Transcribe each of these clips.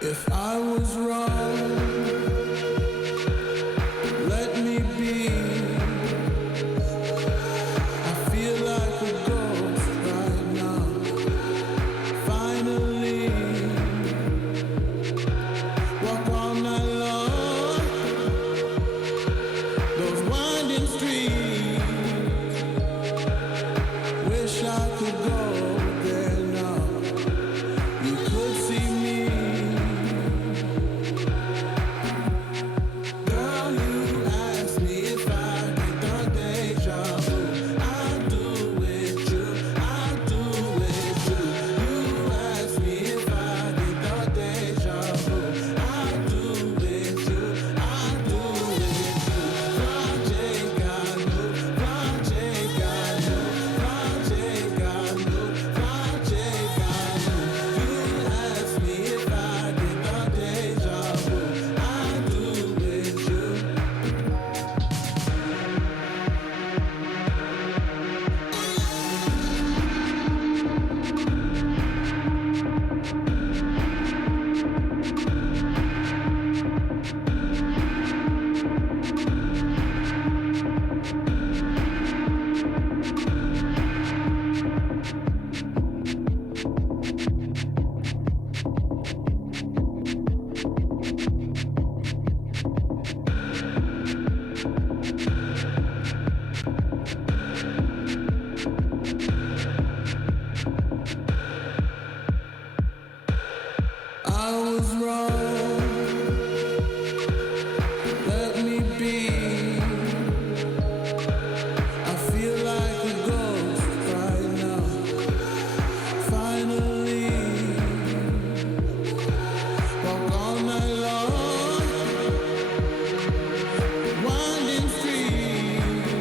If I was wrong, let me be. I feel like a ghost right now. Finally, walk all night long. Those winding streets. Wish I could go there now. You could see me. Girl, you asked me if I get the deja vu. I do with you, I do with you. You asked me if I get the deja vu. I do with you, I do with you. Project got new, project got new, project got new, project got new. You asked me if I get the deja vu. I do with you. I was wrong. Let me be. I feel like a ghost right now. Finally, walk all night long. Winding streets.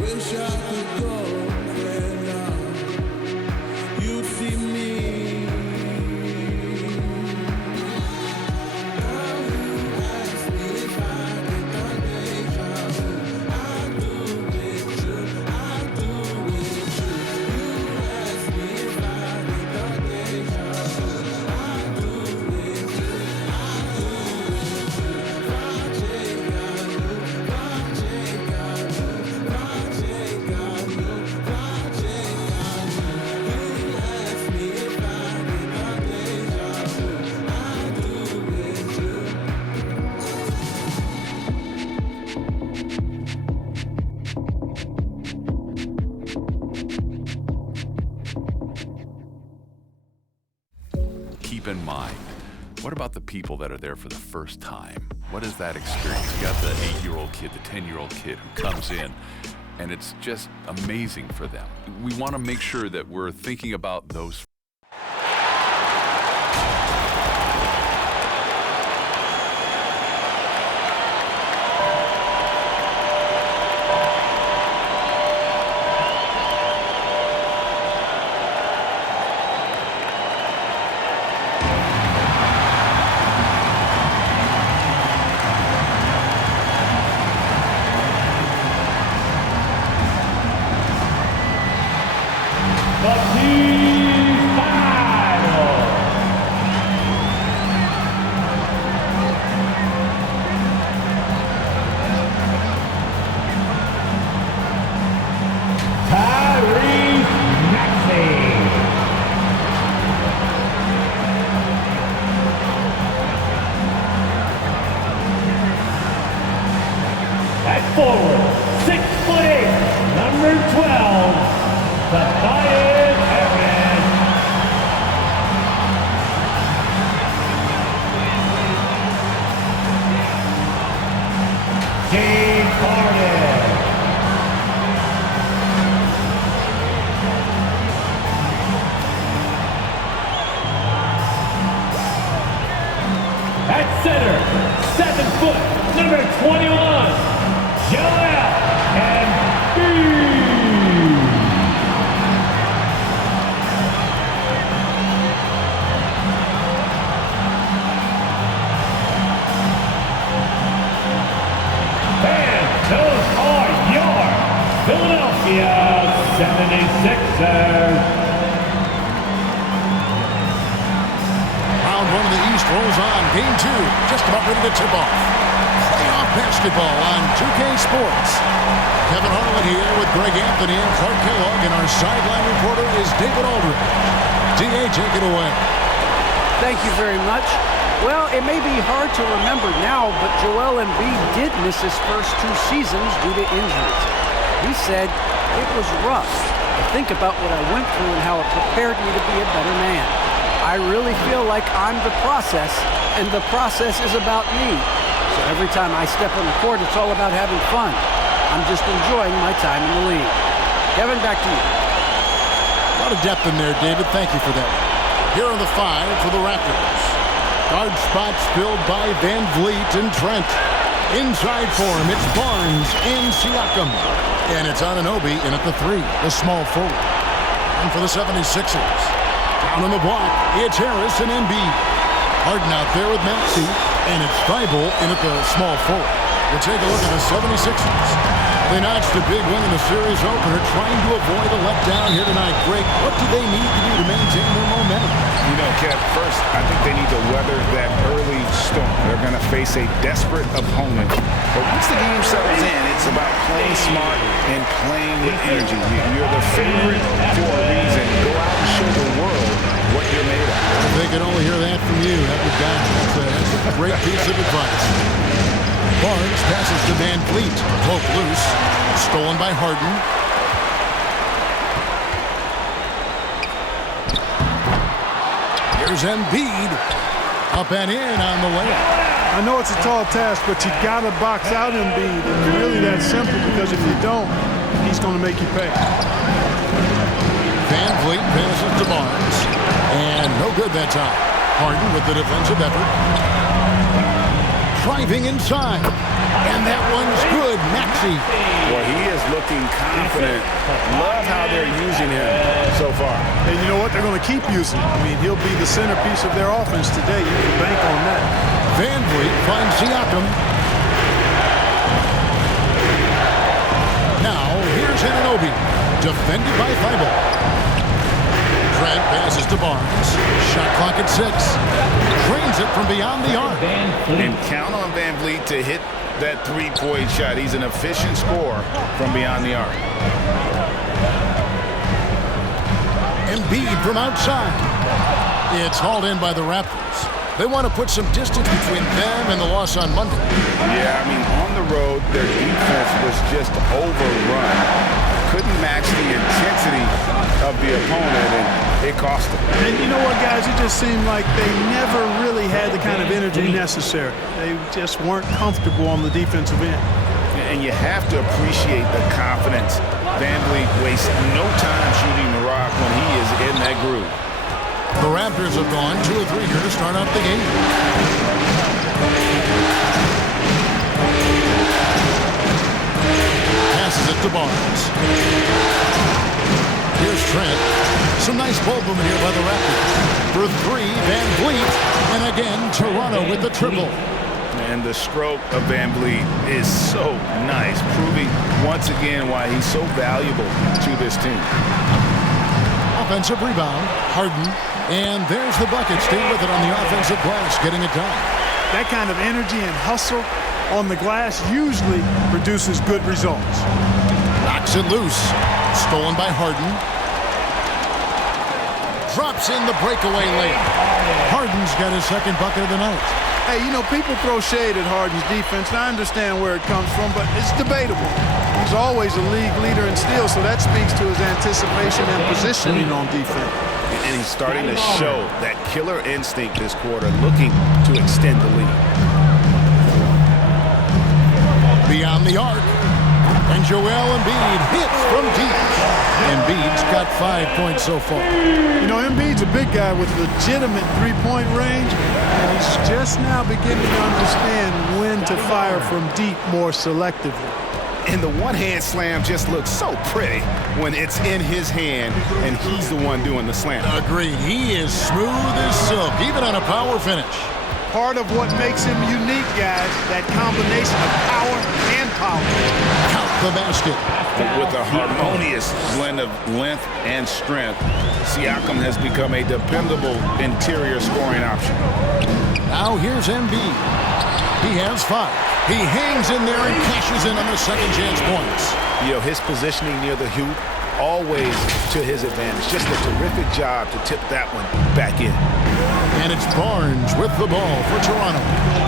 Wish I could go there now. You'd see me. Keep in mind, what about the people that are there for the first time? What is that experience? You got the 8-year-old kid, the 10-year-old kid who comes in, and it's just amazing for them. We want to make sure that we're thinking about those. Forward, 6'8", number 12, Tobias Harris. James Harden. At center, 7 foot, number 21. Joel Embiid. And those are your Philadelphia 76ers. rolls on. Game 2, just about ready to tip off. Playoff basketball on 2K Sports. Kevin Harlan here with Greg Anthony and Clark Kellogg, and our sideline reporter is David Aldridge. D.A., take it away. Thank you very much. Well, it may be hard to remember now, but Joel Embiid did miss his first 2 seasons due to injuries. He said, "It was rough. I think about what I went through and how it prepared me to be a better man. I really feel like I'm the process, and the process is about me. So every time I step on the court, it's all about having fun. I'm just enjoying my time in the league." Kevin, back to you. A lot of depth in there, David. Thank you for that. Here are the 5 for the Raptors. Guard spots filled by VanVleet and Trent. Inside for him, it's Barnes and Siakam. And it's Anunoby in at the 3, the small forward. And for the 76ers, down on the block, it's Harris and Embiid. Harden out there with Maxey, and it's Thibault in at the small forward. We'll take a look at the 76ers. They notched a big win in the series opener, trying to avoid a letdown here tonight. Greg, what do they need to do to maintain their momentum? You know, Kev, first, I think they need to weather that early storm. They're going to face a desperate opponent. But once the game settles in, it's about playing smart and playing with energy. You're the favorite for a reason. Go out and show the world what you're made of. If they could only hear that from you, that would guide you. That's a great piece of advice. Barnes passes to VanVleet. Poke loose. Stolen by Harden. Here's Embiid. Up and in on the layup. I know it's a tall task, but you got to box out Embiid. It's really that simple, because if you don't, he's going to make you pay. VanVleet passes to Barnes. And no good that time. Harden with the defensive effort. Driving inside. And that one's good. Maxey. Well, he is looking confident. Love how they're using him so far. And you know what? They're going to keep using him. I mean, he'll be the centerpiece of their offense today. You can bank on that. VanVleet finds Siakam. Now, here's Anunoby. Defended by Thibault. Trent passes to Barnes. Shot clock at 6. Drains it from beyond the arc. And count on VanVleet to hit that three-point shot. He's an efficient scorer from beyond the arc. Embiid from outside. It's hauled in by the Raptors. They want to put some distance between them and the loss on Monday. Yeah, I mean, on the road, their defense was just overrun. Couldn't match the intensity of the opponent, and it cost them. And you know what, guys? It just seemed like they never really had the kind of energy necessary. They just weren't comfortable on the defensive end. And you have to appreciate the confidence. VanVleet wastes no time shooting the rock when he is in that groove. The Raptors have gone 2 of 3 here to start out the game. Passes it to Barnes. Here's Trent. Some nice ball movement here by the Raptors. For 3, VanVleet. And again, Toronto with the triple. And the stroke of VanVleet is so nice, proving once again why he's so valuable to this team. Offensive rebound, Harden. And there's the bucket. Stay with it on the offensive glass, getting it done. That kind of energy and hustle on the glass usually produces good results. Knocks it loose. Stolen by Harden. Drops in the breakaway layup. Harden's got his second bucket of the night. Hey, you know, people throw shade at Harden's defense, and I understand where it comes from, but it's debatable. He's always a league leader in steals, so that speaks to his anticipation and positioning on defense. And he's starting to show that killer instinct this quarter, looking to extend the lead. Beyond the arc. And Joel Embiid hits from deep. Embiid's got 5 points so far. You know, Embiid's a big guy with legitimate three-point range, and he's just now beginning to understand when to fire from deep more selectively. And the one-hand slam just looks so pretty when it's in his hand and he's the one doing the slam. Agreed. He is smooth as silk, even on a power finish. Part of what makes him unique, guys, that combination of power and power. Count the basket. With a harmonious blend of length and strength, Siakam has become a dependable interior scoring option. Now here's Embiid. He has 5. He hangs in there and cashes in on the second chance points. You know, his positioning near the hoop, always to his advantage. Just a terrific job to tip that one back in. And it's Barnes with the ball for Toronto.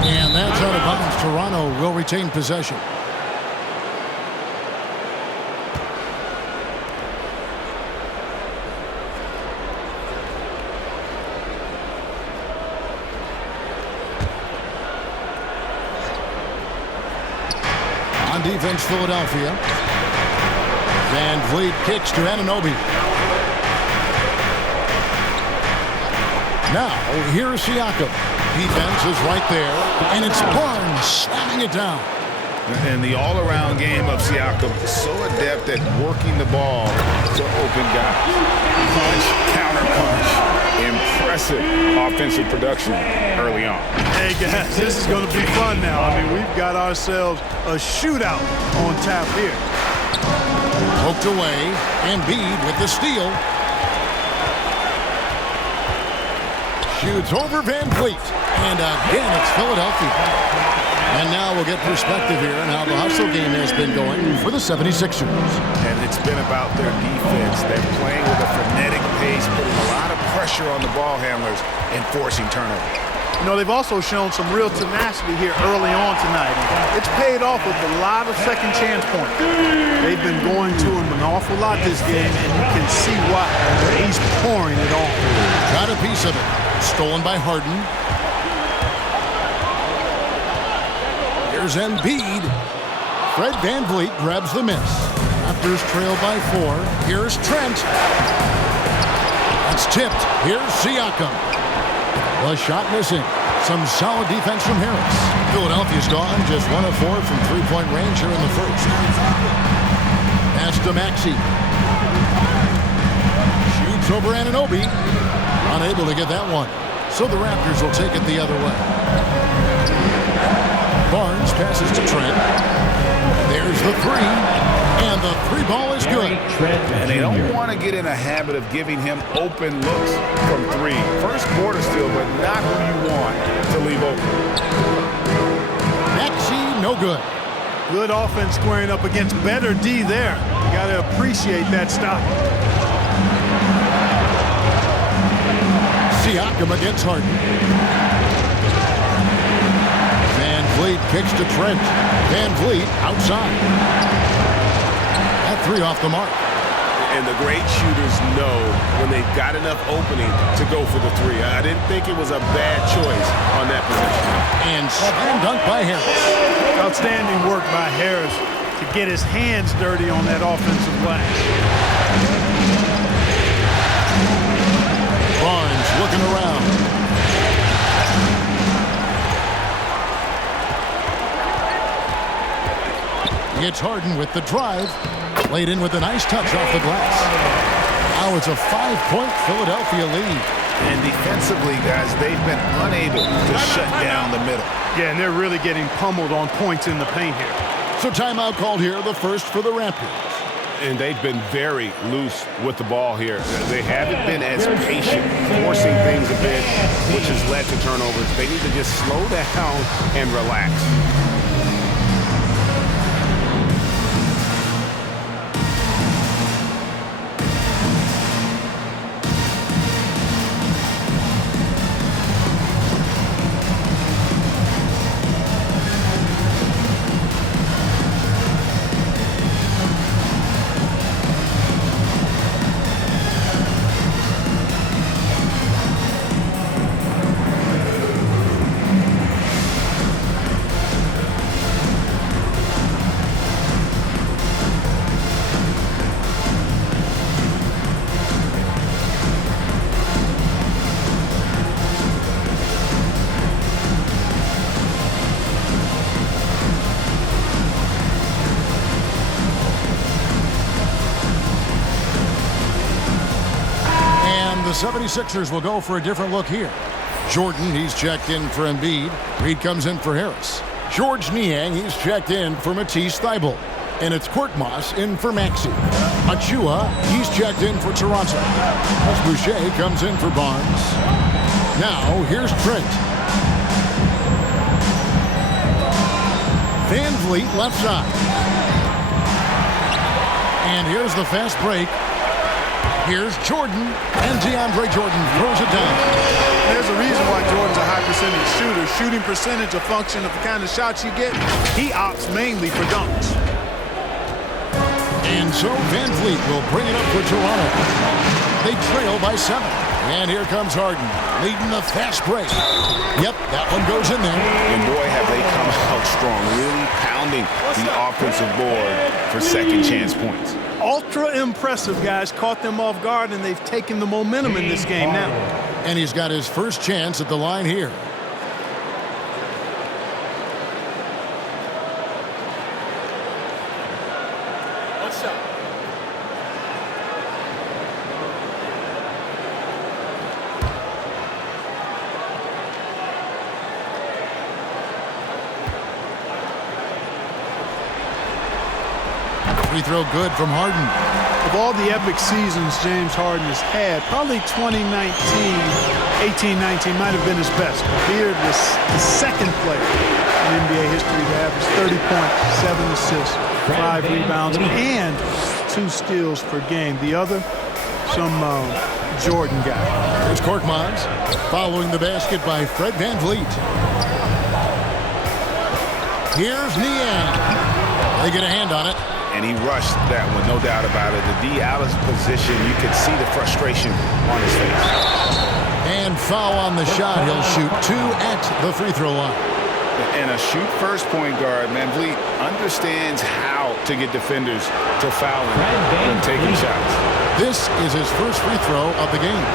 And that's out of bounds. Toronto will retain possession. On defense, Philadelphia. VanVleet kicks to Anunoby. Now, here's Siakam. Defense is right there, and it's Barnes slamming it down. And the all-around game of Siakam, so adept at working the ball to open guys. Punch, counter punch. Impressive offensive production early on. Hey, guys, this is going to be fun now. I mean, we've got ourselves a shootout on tap here. Poked away. Embiid with the steal. Shoots over VanVleet. And again, it's Philadelphia. And now we'll get perspective here on how the hustle game has been going for the 76ers. And it's been about their defense. They're playing with a frenetic pace, putting a lot of pressure on the ball handlers and forcing turnovers. You know, they've also shown some real tenacity here early on tonight. It's paid off with a lot of second chance points. They've been going to him an awful lot this game, and you can see why. He's pouring it on. Got a piece of it. Stolen by Harden. Here's Embiid. Fred VanVleet grabs the miss. Raptors trail by 4. Here's Trent. That's tipped. Here's Siakam. The shot missing. Some solid defense from Harris. Philadelphia's gone just 1 of 4 from three-point range here in the first. Pass to Maxey. Shoots over Anunoby. Unable to get that one. So the Raptors will take it the other way. Barnes passes to Trent. There's the 3. And the 3 ball is good. And they don't want to get in a habit of giving him open looks from 3. First quarter still, but not who you want to leave open. Maxey, no good. Good offense squaring up against better D there. You got to appreciate that stop. Siakam against Harden. VanVleet kicks to Trent. VanVleet outside. That 3 off the mark. And the great shooters know when they've got enough opening to go for the 3. I didn't think it was a bad choice on that possession. And slam dunk by Harris. Outstanding work by Harris to get his hands dirty on that offensive glass. Barnes looking around. It's Harden with the drive. Laid in with a nice touch off the glass. Now it's a 5-point Philadelphia lead. And defensively, guys, they've been unable to shut down the middle. Yeah, and they're really getting pummeled on points in the paint here. So timeout called here, the first for the Raptors. And they've been very loose with the ball here. They haven't been as patient, forcing things a bit, which has led to turnovers. They need to just slow down and relax. The 76ers will go for a different look here. Jordan, he's checked in for Embiid. Reed comes in for Harris. George Niang, he's checked in for Matisse Thybulle. And it's Korkmaz in for Maxey. Achua, he's checked in for Toronto. Boucher comes in for Barnes. Now, here's Trent. VanVleet left side. And here's the fast break. Here's Jordan, and DeAndre Jordan throws it down. There's a reason why Jordan's a high percentage shooter. Shooting percentage a function of the kind of shots you get. He opts mainly for dunks. And so VanVleet will bring it up for Toronto. They trail by 7. And here comes Harden, leading the fast break. Yep, that one goes in there. And boy, have they come out strong, really pounding the offensive board for second chance points. Ultra impressive, guys. Caught them off guard, and they've taken the momentum in this game now. And he's got his first chance at the line here. What's up? Free throw good from Harden. Of all the epic seasons James Harden has had, probably 2019, 18-19 might have been his best. Here, the second player in NBA history to average 30 points, 7 assists, 5 rebounds, and 2 steals per game. The other, some Jordan guy. There's Korkmaz following the basket by Fred VanVleet. Here's Niang. They get a hand on it. And he rushed that one, no doubt about it. The D out of position, you could see the frustration on his face. And foul on the shot. He'll shoot 2 at the free throw line. And a shoot-first point guard, VanVleet understands how to get defenders to foul him when taking shots. This is his first free throw of the game.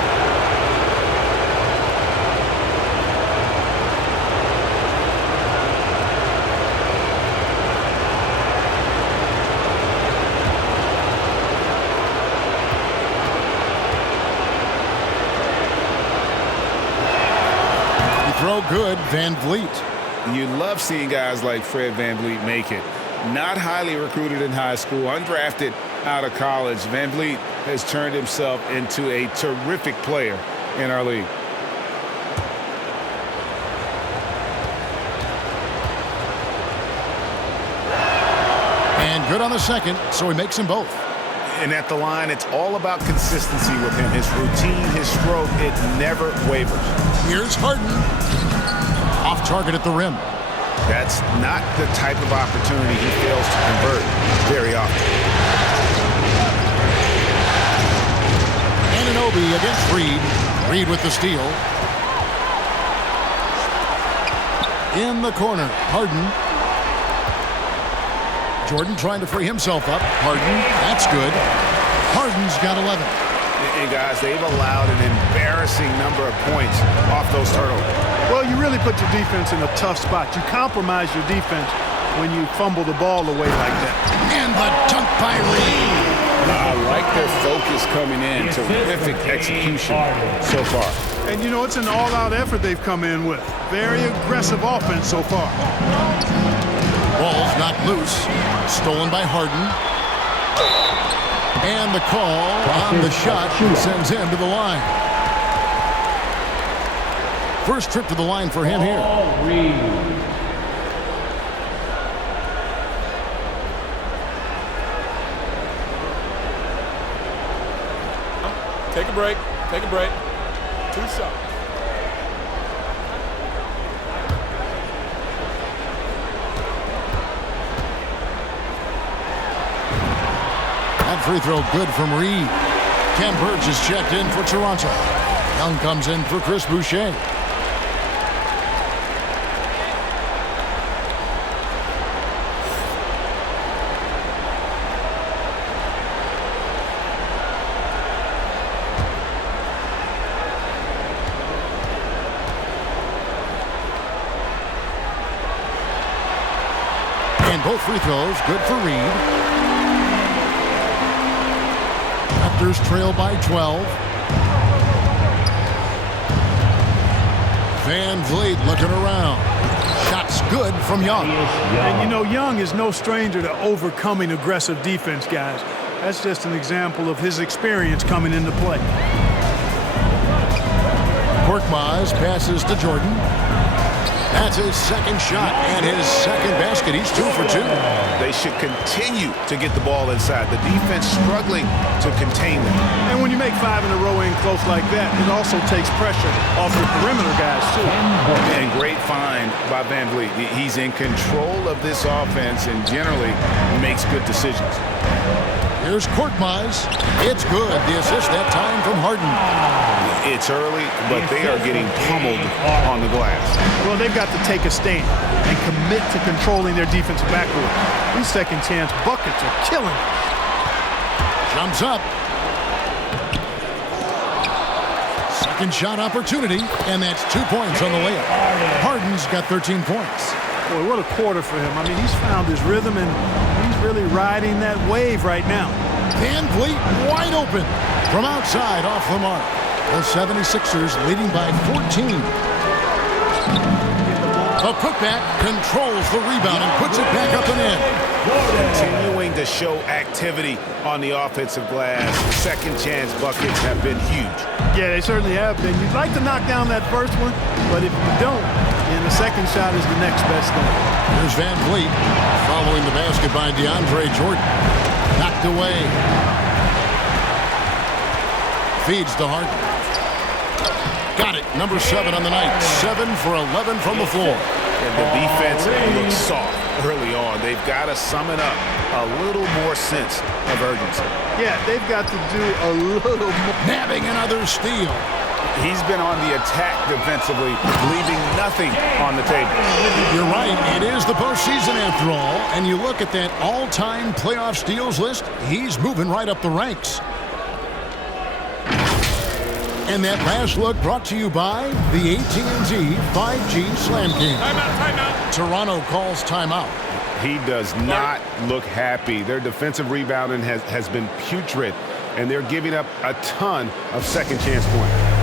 Throw good, VanVleet. You love seeing guys like Fred VanVleet make it. Not highly recruited in high school, undrafted out of college. VanVleet has turned himself into a terrific player in our league. And good on the second, so he makes them both. And at the line, it's all about consistency with him. His routine, his stroke, it never wavers. Here's Harden. Off target at the rim. That's not the type of opportunity he fails to convert very often. Anunoby against Reed. Reed with the steal. In the corner, Harden. Jordan trying to free himself up. Harden, that's good. Harden's got 11. And guys, they've allowed an embarrassing number of points off those turnovers. Well, you really put your defense in a tough spot. You compromise your defense when you fumble the ball away like that. And the dunk by Reed. I like their focus coming in. Terrific execution so far. And, you know, it's an all-out effort they've come in with. Very aggressive offense so far. Ball's not loose. Stolen by Harden. And the call on the shot sends him to the line. First trip to the line for him here. Take a break. Take a break. 2 shots. That free throw good from Reed. Ken Burge is checked in for Toronto. Young comes in for Chris Boucher. And both free throws good for Reed. Raptors trail by 12. VanVleet looking around. Shot's good from Young. And you know, Young is no stranger to overcoming aggressive defense, guys. That's just an example of his experience coming into play. Korkmaz passes to Jordan. That's his second shot and his second basket. He's 2 for 2. They should continue to get the ball inside. The defense struggling to contain them. And when you make 5 in a row in close like that, it also takes pressure off your perimeter guys, too. And great find by VanVleet. He's in control of this offense and generally makes good decisions. Here's Korkmaz. It's good. The assist that time from Harden. It's early, but they are getting pummeled on the glass. Well, they've got to take a stand and commit to controlling their defensive backcourt. These second chance buckets are killing. Jumps up. Second shot opportunity, and that's 2 points on the layup. Harden's got 13 points. Boy, what a quarter for him. I mean, he's found his rhythm, and he's really riding that wave right now. VanVleet wide open from outside off the mark. The 76ers leading by 14. A putback controls the rebound and puts it back up and in. Continuing to show activity on the offensive glass. Second chance buckets have been huge. Yeah, they certainly have been. You'd like to knock down that first one, but if you don't, then the second shot is the next best thing. Here's VanVleet following the basket by DeAndre Jordan. Knocked away. Feeds to Harden. Got it. Number 7 on the night. 7 for 11 from the floor. And the defense looks soft early on. They've got to sum it up. A little more sense of urgency. Yeah, they've got to do a little more. Nabbing another steal. He's been on the attack defensively, leaving nothing on the table. You're right. It is the postseason after all. And you look at that all-time playoff steals list, he's moving right up the ranks. And that last look brought to you by the AT&T 5G Slam King. Timeout. Toronto calls timeout. He does not look happy. Their defensive rebounding has been putrid, and they're giving up a ton of second chance points.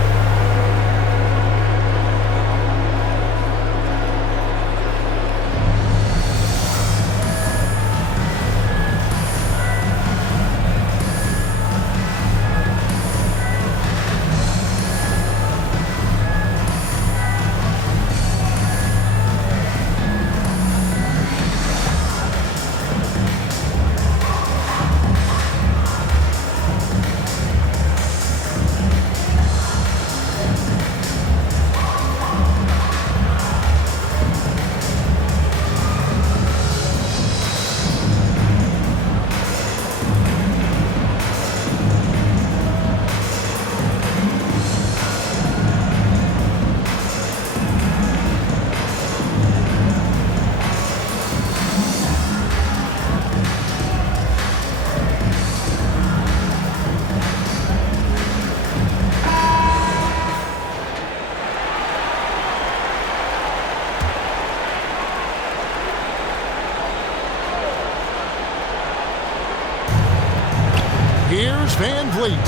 Here's VanVleet.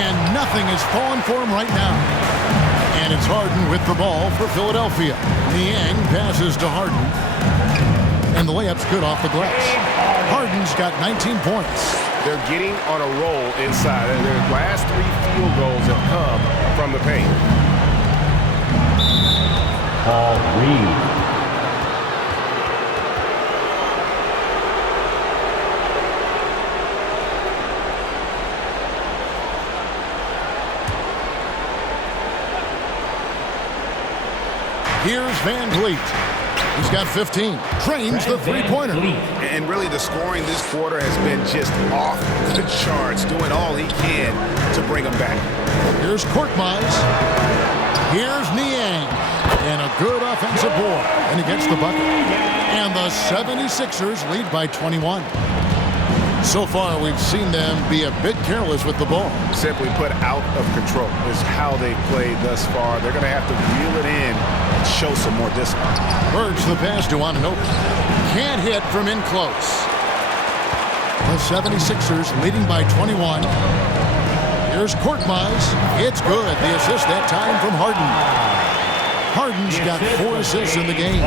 And nothing is falling for him right now. And it's Harden with the ball for Philadelphia. Niang passes to Harden. And the layup's good off the glass. Harden's got 19 points. They're getting on a roll inside, and their last 3 field goals have come from the paint. Paul Reed. Here's VanVleet. He's got 15. Drains the three-pointer. And really the scoring this quarter has been just off the charts, doing all he can to bring them back. Here's Korkmaz. Here's Niang. And a good offensive board. And he gets the bucket. And the 76ers lead by 21. So far, we've seen them be a bit careless with the ball. Simply put, out of control is how they've played thus far. They're going to have to reel it in and show some more discipline. Birds the pass to Anunoby. Can't hit from in close. The 76ers leading by 21. Here's Korkmaz. It's good. The assist that time from Harden. Harden's got 4 assists in the game.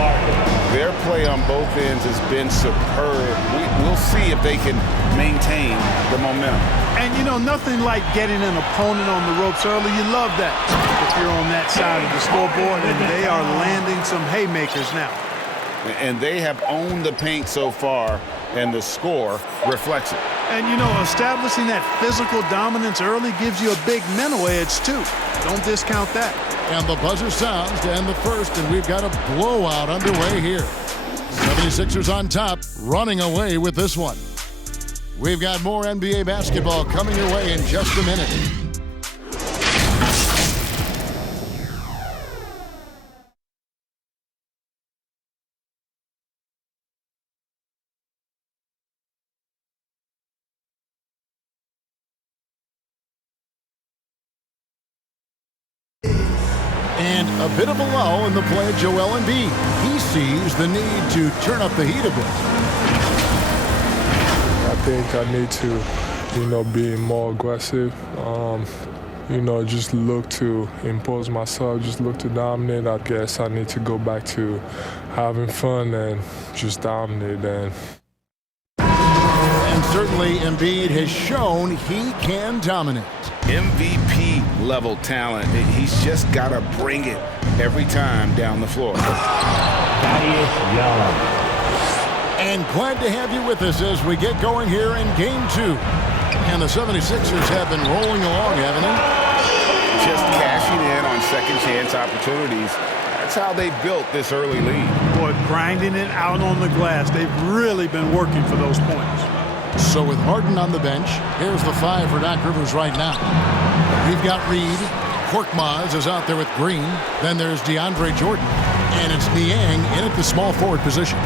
Their play on both ends has been superb. We'll see if they can maintain the momentum. And, you know, nothing like getting an opponent on the ropes early. You love that if you're on that side of the scoreboard, and they are landing some haymakers now. And they have owned the paint so far, and the score reflects it. And, you know, establishing that physical dominance early gives you a big mental edge, too. Don't discount that. And the buzzer sounds to end the first, and we've got a blowout underway here. 76ers on top, running away with this one. We've got more NBA basketball coming your way in just a minute. And a bit of a lull in the play of Joel Embiid. He sees the need to turn up the heat a bit. I think I need to, be more aggressive. Just look to impose myself, just look to dominate. I guess I need to go back to having fun and just dominate. And certainly Embiid has shown he can dominate. MVP level talent. He's just got to bring it every time down the floor. And glad to have you with us as we get going here in Game 2. And the 76ers have been rolling along, haven't they? Just cashing in on second chance opportunities. That's how they built this early lead. Boy, grinding it out on the glass. They've really been working for those points. So with Harden on the bench, here's the 5 for Doc Rivers right now. We've got Reed. Korkmaz is out there with Green. Then there's DeAndre Jordan. And it's Niang in at the small forward position.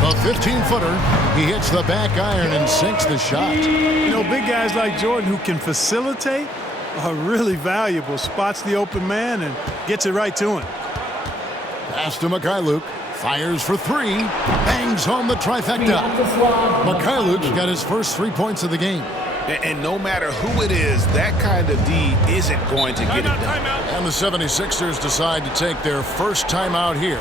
The 15-footer. He hits the back iron and sinks the shot. You know, big guys like Jordan who can facilitate are really valuable. Spots the open man and gets it right to him. Pass to Mikhailuk. Fires for 3. Bangs home the trifecta. Mikhailuk's got his first 3 points of the game. And no matter who it is, that kind of D isn't going to get it done. And the 76ers decide to take their first timeout here.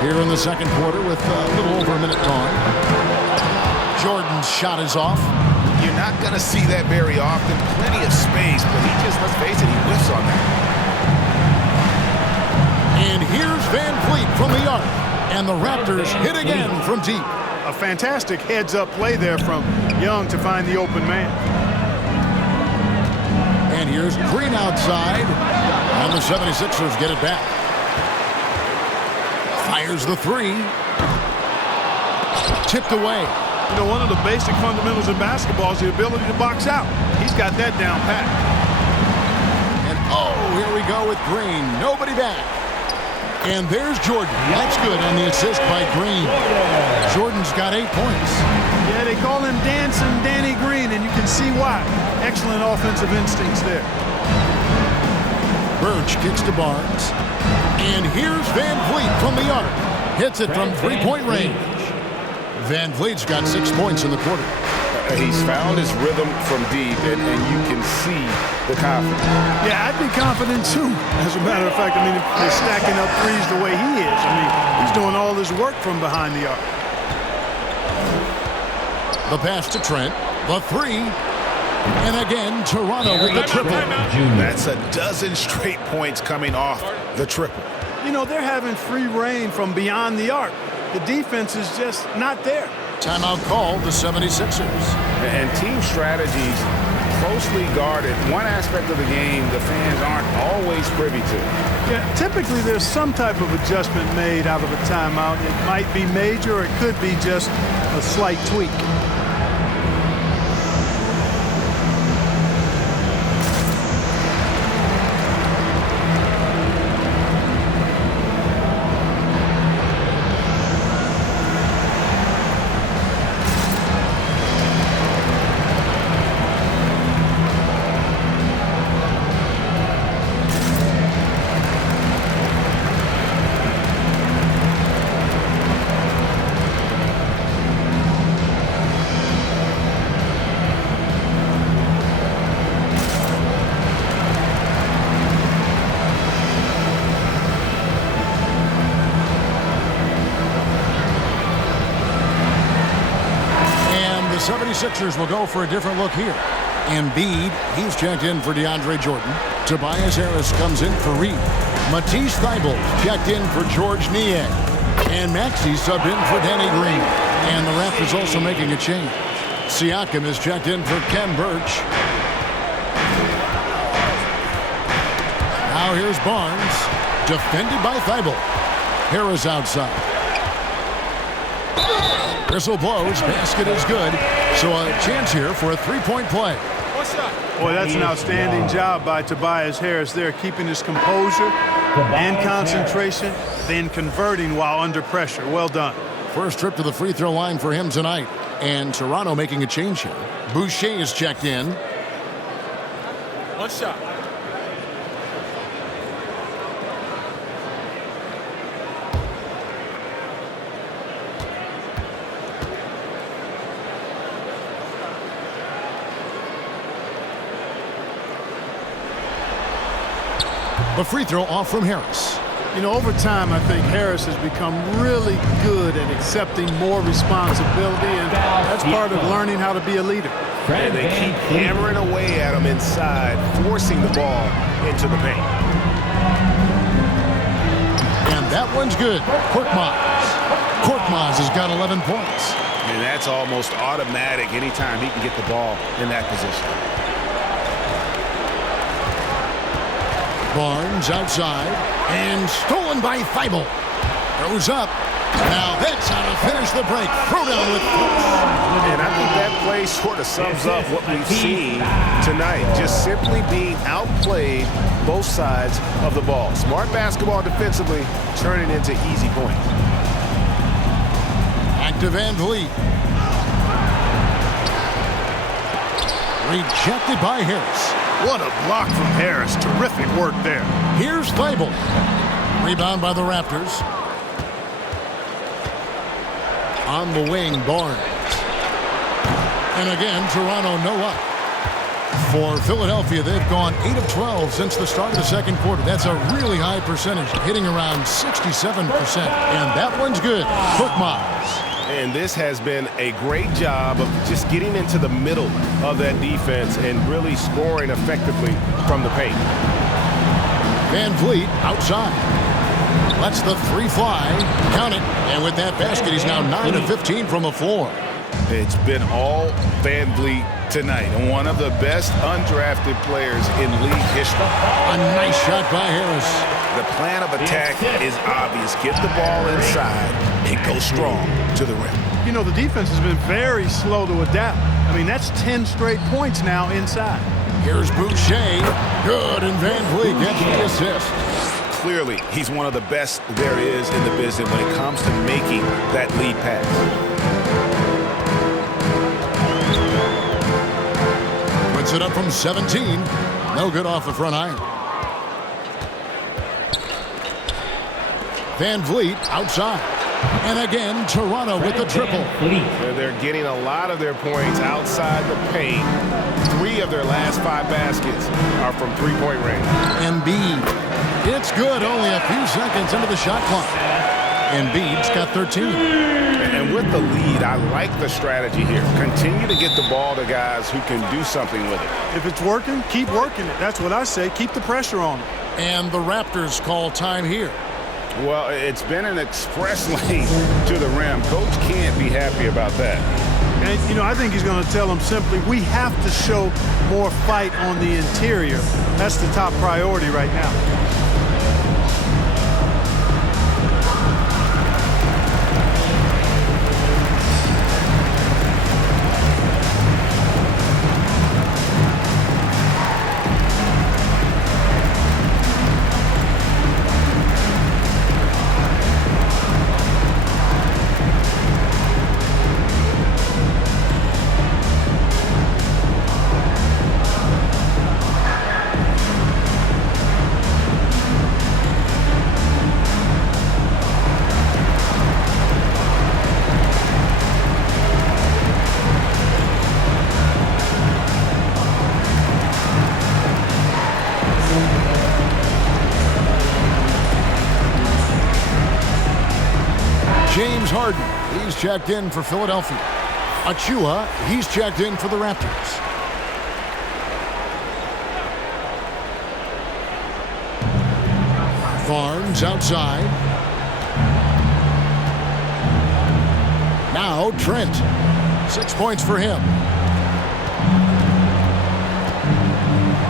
Here in the second quarter with a little over a minute gone. Jordan's shot is off. You're not going to see that very often. Plenty of space, but he just, let's face it, he whiffs on that. And here's VanVleet from the arc. And the Raptors hit again from deep. A fantastic heads-up play there from Young to find the open man. And here's Green outside. And the 76ers get it back. Fires the 3. Tipped away. You know, one of the basic fundamentals in basketball is the ability to box out. He's got that down pat. And oh, here we go with Green. Nobody back. And there's Jordan. That's good on the assist by Green. Jordan's got 8 points. Yeah, they call him Dancing Danny Green, and you can see why. Excellent offensive instincts there. Birch kicks to Barnes. And here's VanVleet from the arc. Hits it from 3-point range. VanVleet's got 6 points in the quarter. He's found his rhythm from deep, and you can see the confidence. Yeah, I'd be confident too. As a matter of fact, I mean, if they're stacking up threes the way he is, I mean, he's doing all his work from behind the arc. The pass to Trent. The three. And again, Toronto with the triple. That's a dozen straight points coming off the triple. You know, they're having free reign from beyond the arc. The defense is just not there. Timeout called the 76ers. And team strategies closely guarded. One aspect of the game the fans aren't always privy to. Yeah, typically there's some type of adjustment made out of a timeout. It might be major or it could be just a slight tweak. The 76ers will go for a different look here. Embiid, he's checked in for DeAndre Jordan. Tobias Harris comes in for Reed. Matisse Thybulle checked in for George Niang. And Maxey subbed in for Danny Green. And the Raptors also making a change. Siakam is checked in for Ken Birch. Now here's Barnes, defended by Thybulle. Harris outside. Whistle blows, basket is good. So a chance here for a three-point play. Boy, that's an outstanding job by Tobias Harris there, keeping his composure and concentration, then converting while under pressure. Well done. First trip to the free throw line for him tonight. And Toronto making a change here. Boucher is checked in. One shot. A free throw off from Harris. You know, over time, I think Harris has become really good at accepting more responsibility, and that's part of learning how to be a leader. And they keep hammering away at him inside, forcing the ball into the paint. And that one's good. Korkmaz has got 11 points. And that's almost automatic anytime he can get the ball in that position. Barnes outside, and stolen by Thybulle. Goes up. Now that's how to finish the break. Throw down with force. And I think that play sort of sums up what we've seen tonight. Just simply being outplayed both sides of the ball. Smart basketball defensively, turning into easy points. Back to VanVleet. Rejected by Harris. What a block from Harris. Terrific work there. Here's Thybulle. Rebound by the Raptors. On the wing, Barnes. And again, Toronto no up. For Philadelphia, they've gone 8 of 12 since the start of the second quarter. That's a really high percentage, hitting around 67%. And that one's good. Korkmaz. And this has been a great job of just getting into the middle of that defense and really scoring effectively from the paint. VanVleet outside. Lets the three fly. Count it. And with that basket, he's now 9 of 15 from the floor. It's been all VanVleet tonight. One of the best undrafted players in league history. A nice shot by Harris. The plan of attack is obvious. Get the ball inside and go strong to the rim. You know, the defense has been very slow to adapt. I mean, that's 10 straight points now inside. Here's Boucher. Good, and VanVleet gets the assist. Clearly, he's one of the best there is in the business when it comes to making that lead pass. Puts it up from 17. No good off the front iron. VanVleet outside. And again, Toronto with the triple. They're getting a lot of their points outside the paint. 3 of their last 5 baskets are from three-point range. Embiid. It's good, only a few seconds into the shot clock. Embiid's got 13. And with the lead, I like the strategy here. Continue to get the ball to guys who can do something with it. If it's working, keep working it. That's what I say. Keep the pressure on it. And the Raptors call time here. Well, it's been an express lane to the rim. Coach can't be happy about that. And, you know, I think he's going to tell them simply, we have to show more fight on the interior. That's the top priority right now. James Harden, he's checked in for Philadelphia. Achua, he's checked in for the Raptors. Barnes outside. Now Trent. 6 points for him.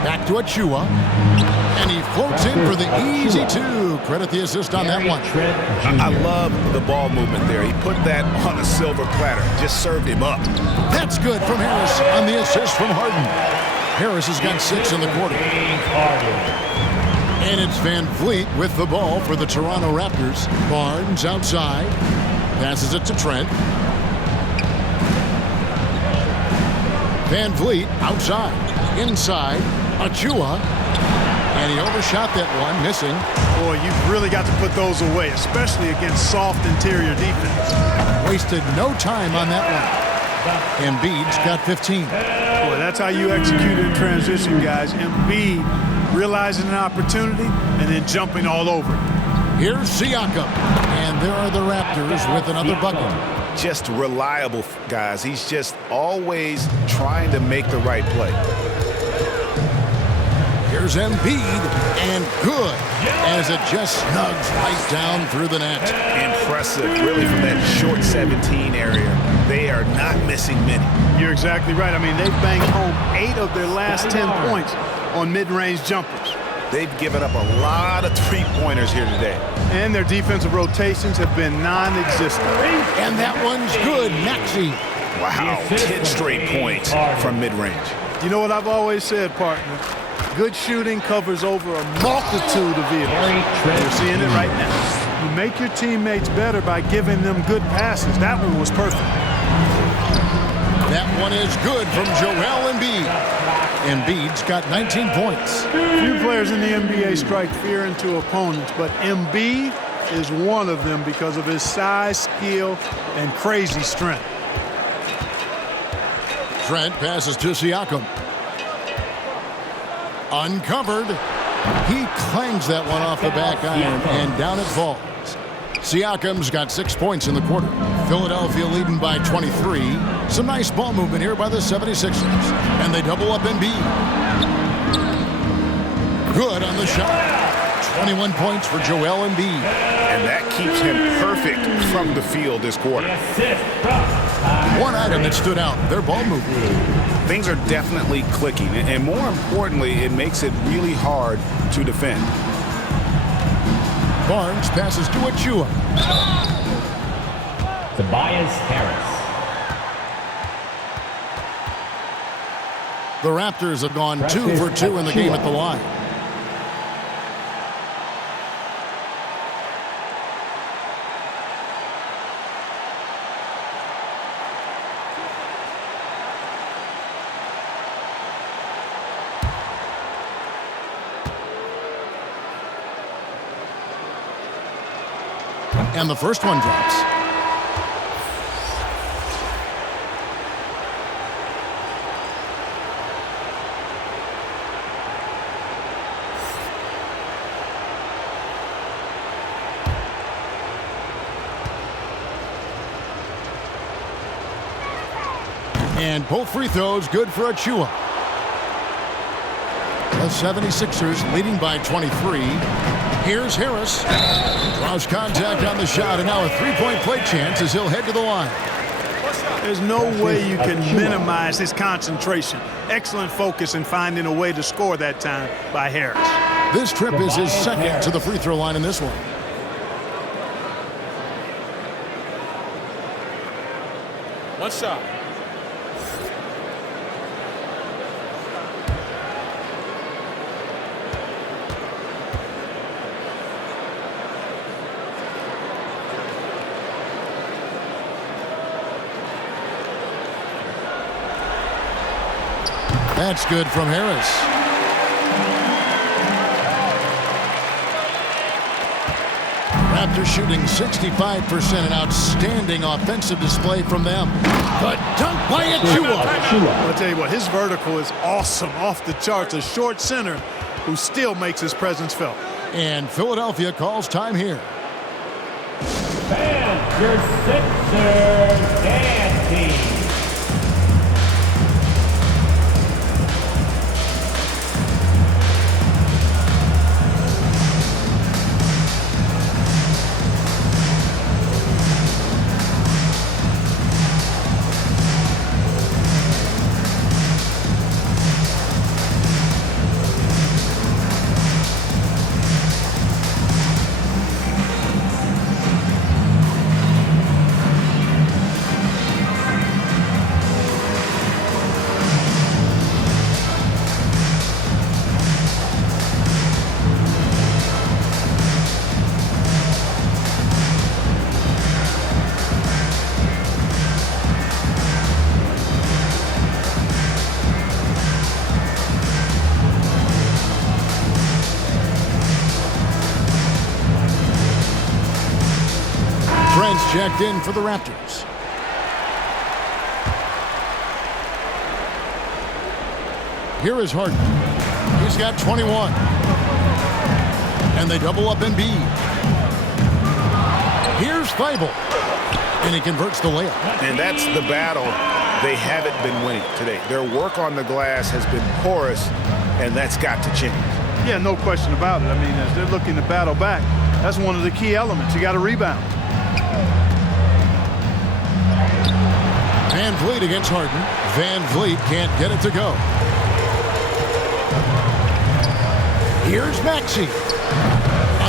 Back to Achua. And he floats in for the easy 2. Credit the assist on that one. I love the ball movement there. He put that on a silver platter. Just served him up. That's good from Harris on the assist from Harden. Harris has got 6 in the quarter. And it's VanVleet with the ball for the Toronto Raptors. Barnes outside. Passes it to Trent. VanVleet outside. Inside. Achua. And he overshot that one, missing. Boy, you've really got to put those away, especially against soft interior defense. Wasted no time on that one. Embiid's got 15. Boy, that's how you execute in transition, guys. Embiid realizing an opportunity and then jumping all over it. Here's Siakam. And there are the Raptors with another bucket. Just reliable, guys. He's just always trying to make the right play. Here's Embiid, and good, as it just snugs right down through the net. Impressive, really, from that short 17 area. They are not missing many. You're exactly right. I mean, they've banged home 8 of their last 10 points on mid-range jumpers. They've given up a lot of three-pointers here today. And their defensive rotations have been non-existent. And that one's good, Maxey. Wow, 10 straight points from mid-range. You know what I've always said, partner? Good shooting covers over a multitude of evils. You're seeing it right now. You make your teammates better by giving them good passes. That one was perfect. That one is good from Joel Embiid. Embiid's got 19 points. Few players in the NBA strike fear into opponents, but Embiid is one of them because of his size, skill, and crazy strength. Trent passes to Siakam. Uncovered. He clangs that one off the back iron, and down it falls. Siakam's got 6 points in the quarter. Philadelphia leading by 23. Some nice ball movement here by the 76ers. And they double up Embiid. Good on the shot. 21 points for Joel Embiid. And that keeps him perfect from the field this quarter. One item that stood out, their ball movement. Things are definitely clicking, and more importantly, it makes it really hard to defend. Barnes passes to Achua. Tobias Harris. The Raptors have gone 2 for 2 in the game at the line. And the first one drops. And both free throws good for Achua. The 76ers leading by 23. Here's Harris. Draws contact on the shot, and now a three-point play chance as he'll head to the line. There's no way you can minimize his concentration. Excellent focus in finding a way to score that time by Harris. This trip is his second to the free throw line in this one. One shot. That's good from Harris. Raptors shooting 65%, an outstanding offensive display from them. The dunk by Achua. I'll tell you what, his vertical is awesome, off the charts. A short center who still makes his presence felt. And Philadelphia calls time here. And your Sixers and team. Checked in for the Raptors. Here is Harden. He's got 21. And they double up Embiid. Here's Thibault. And he converts the layup. And that's the battle they haven't been winning today. Their work on the glass has been porous, and that's got to change. Yeah, no question about it. I mean, as they're looking to battle back, that's one of the key elements. You got to rebound. VanVleet against Harden. VanVleet can't get it to go. Here's Maxey.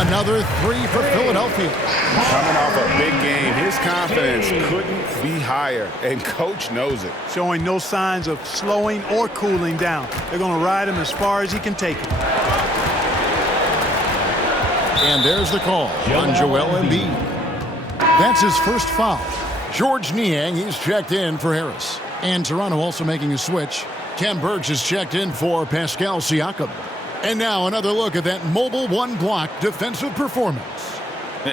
Another three for Philadelphia. Coming off a big game, his confidence couldn't be higher, and coach knows it. Showing no signs of slowing or cooling down. They're going to ride him as far as he can take him. And there's the call on Joel Embiid. That's his first foul. George Niang, he's checked in for Harris. And Toronto also making a switch. Kem Burks is checked in for Pascal Siakam. And now another look at that mobile one-block defensive performance.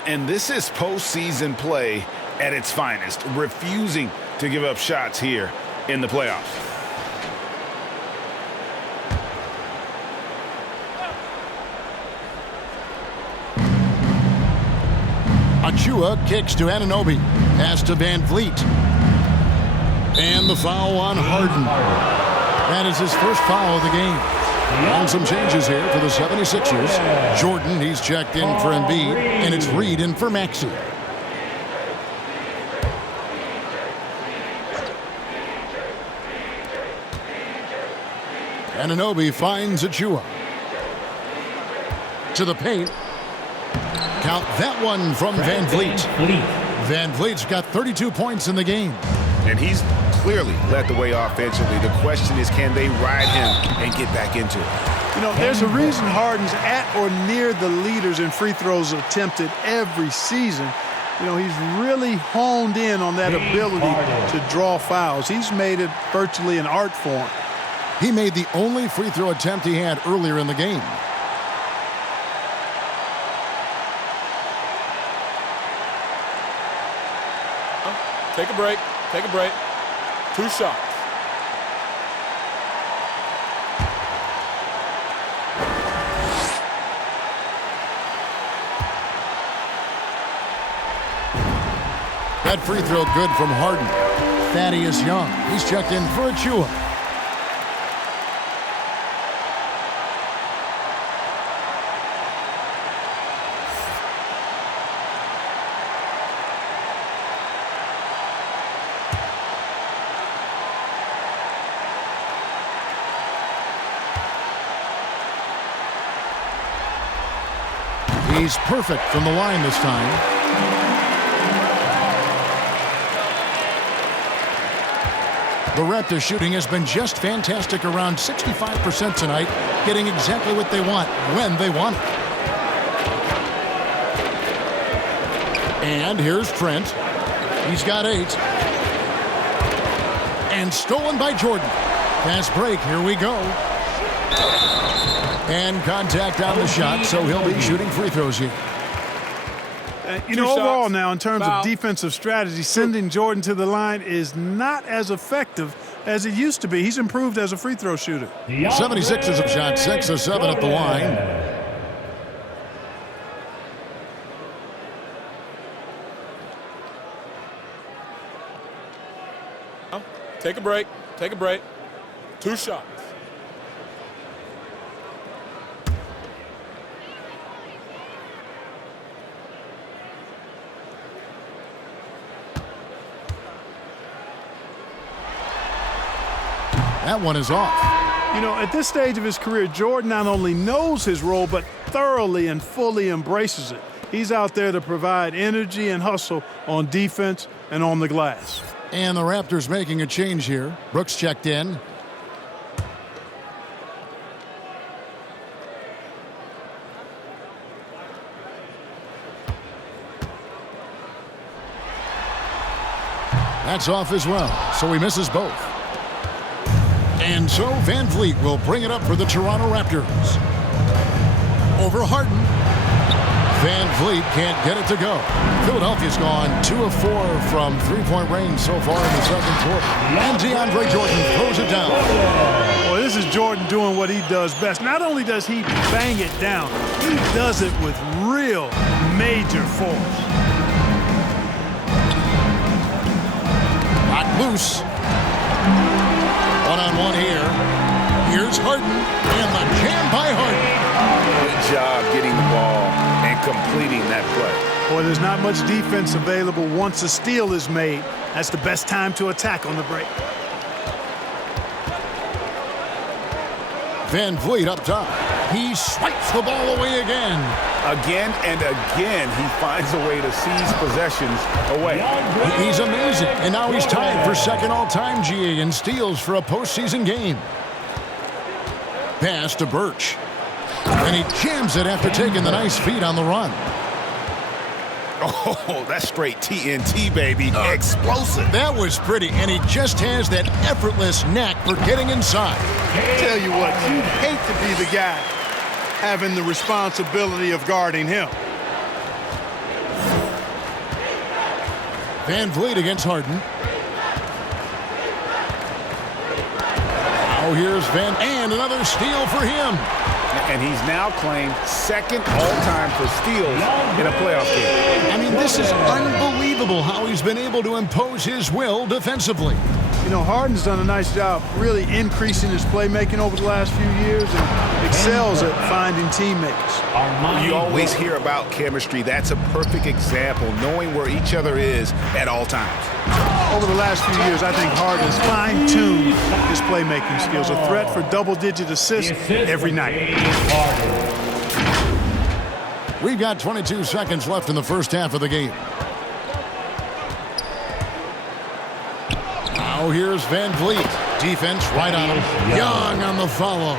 And this is postseason play at its finest, refusing to give up shots here in the playoffs. Achua kicks to Anunoby. Pass to VanVleet. And the foul on Harden. That is his first foul of the game. And some changes here for the 76ers. Jordan, he's checked in for Embiid. And it's Reed in for Maxey. Anunoby finds Achua. To the paint. Count that one from VanVleet. VanVleet's got 32 points in the game. And he's clearly led the way offensively. The question is, can they ride him and get back into it? You know, there's a reason Harden's at or near the leaders in free throws attempted every season. You know, he's really honed in on that ability to draw fouls. He's made it virtually an art form. He made the only free throw attempt he had earlier in the game. Take a break. Take a break. 2 shots. That free throw good from Harden. Thaddeus Young. He's checked in for Achua. He's perfect from the line this time. The Raptors shooting has been just fantastic, around 65% tonight, getting exactly what they want when they want it. And here's Trent. He's got 8. And stolen by Jordan. Fast break, here we go. And contact on the shot, so he'll be shooting free throws here. Overall now, in terms of defensive strategy, sending Jordan to the line is not as effective as it used to be. He's improved as a free throw shooter. 76ers have shot 6 of 7 at the line. Take a break. Take a break. 2 shots. That one is off. At this stage of his career, Jordan not only knows his role, but thoroughly and fully embraces it. He's out there to provide energy and hustle on defense and on the glass. And the Raptors making a change here. Brooks checked in. That's off as well, so he misses both. And so VanVleet will bring it up for the Toronto Raptors. Over Harden. VanVleet can't get it to go. Philadelphia's gone 2 of 4 from three-point range so far in the second quarter. And DeAndre Jordan throws it down. Well, this is Jordan doing what he does best. Not only does he bang it down, he does it with real major force. Hot loose. One-on-one here. Here's Harden, and the jam by Harden. Good job getting the ball and completing that play. Boy, there's not much defense available once a steal is made. That's the best time to attack on the break. VanVleet up top. He swipes the ball away again. Again and again, he finds a way to seize possessions away. He's amazing, and now he's tied for second all-time GA in steals for a postseason game. Pass to Birch. And he jams it after taking the nice feed on the run. Oh, that's straight TNT, baby. Explosive. That was pretty, and he just has that effortless knack for getting inside. Tell you what, you'd hate to be the guy having the responsibility of guarding him. VanVleet against Harden. Now here's and another steal for him. And he's now claimed second all-time for steals in a playoff game. I mean, this is unbelievable how he's been able to impose his will defensively. Harden's done a nice job really increasing his playmaking over the last few years and excels at finding teammates. You always hear about chemistry. That's a perfect example, knowing where each other is at all times. Over the last few years, I think Harden has fine-tuned his playmaking skills, a threat for double-digit assists every night. We've got 22 seconds left in the first half of the game. Now here's VanVleet. Defense right on him. Young on the follow.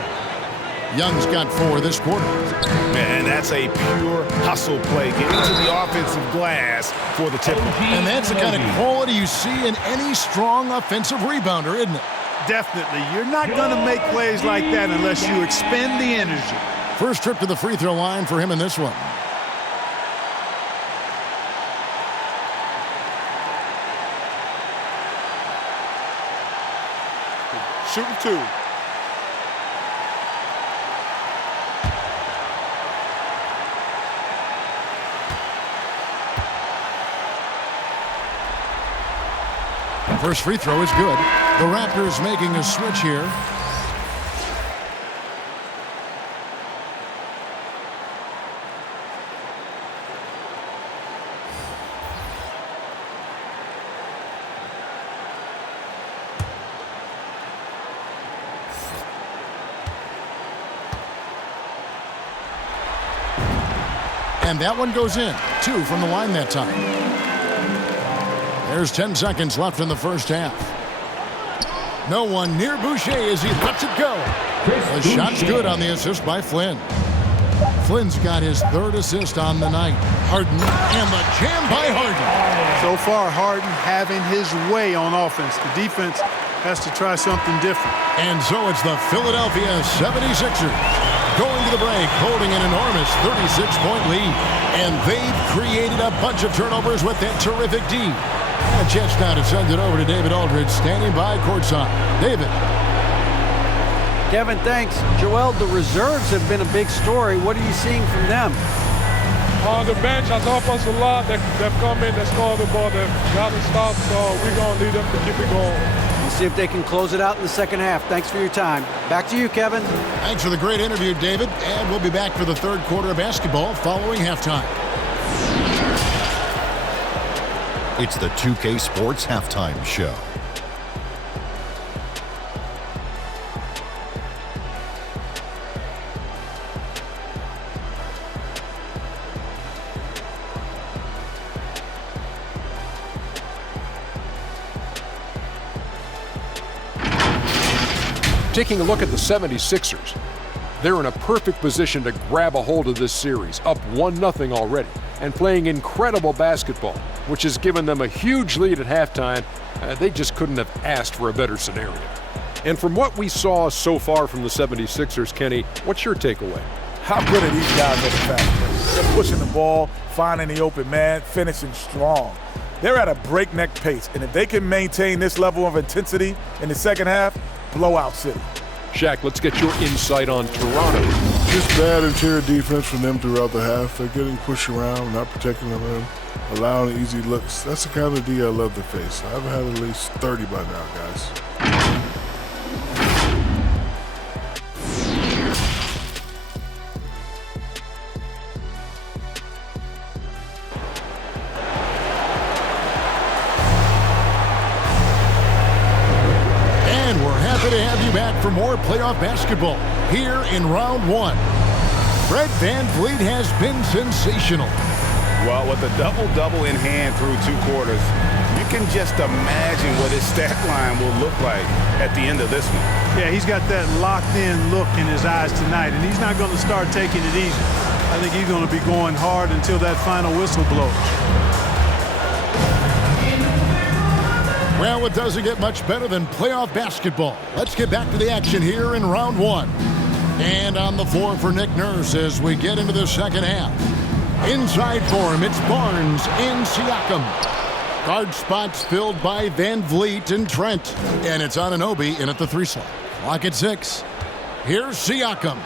Young's got 4 this quarter. Man, that's a pure hustle play. Getting to the offensive glass for the tip. And that's the kind of quality you see in any strong offensive rebounder, isn't it? Definitely. You're not going to make plays like that unless you expend the energy. First trip to the free throw line for him in this one. shooting 2. First free throw is good. The Raptors making a switch here. And that one goes in. 2 from the line that time. There's 10 seconds left in the first half. No one near Boucher as he lets it go. The shot's good on the assist by Flynn. Flynn's got his 3rd assist on the night. Harden and the jam by Harden. So far, Harden having his way on offense. The defense has to try something different. And so it's the Philadelphia 76ers going to the break, holding an enormous 36-point lead. And they've created a bunch of turnovers with that terrific D. A chance now to send it over to David Aldridge, standing by courtside. David. Kevin, thanks. Joel, the reserves have been a big story. What are you seeing from them? On the bench, I thought us a lot. They've come in, they scored the ball, they've got to stop, so we're going to need them to keep it going. We'll see if they can close it out in the second half. Thanks for your time. Back to you, Kevin. Thanks for the great interview, David. And we'll be back for the 3rd quarter of basketball following halftime. It's the 2K Sports Halftime Show. Taking a look at the 76ers, they're in a perfect position to grab a hold of this series, up 1-0 already, and playing incredible basketball, which has given them a huge lead at halftime. They just couldn't have asked for a better scenario. And from what we saw so far from the 76ers, Kenny, what's your takeaway? How good are these guys at the fast? They're pushing the ball, finding the open man, finishing strong. They're at a breakneck pace, and if they can maintain this level of intensity in the second half, blowout city. Shaq, let's get your insight on Toronto. Just bad interior defense from them throughout the half. They're getting pushed around, not protecting the rim, allowing easy looks. That's the kind of D I love to face. I've had at least 30 by now, guys. To have you back for more playoff basketball here in round 1. Fred VanVleet has been sensational. Well, with a double-double in hand through 2 quarters, you can just imagine what his stat line will look like at the end of this one. Yeah, he's got that locked-in look in his eyes tonight, and he's not going to start taking it easy. I think he's going to be going hard until that final whistle blows. Well, it doesn't get much better than playoff basketball. Let's get back to the action here in round 1. And on the floor for Nick Nurse as we get into the second half. Inside for him, it's Barnes in Siakam. Guard spots filled by VanVleet and Trent. And it's Anunoby in at the 3 slot. Clock at 6. Here's Siakam.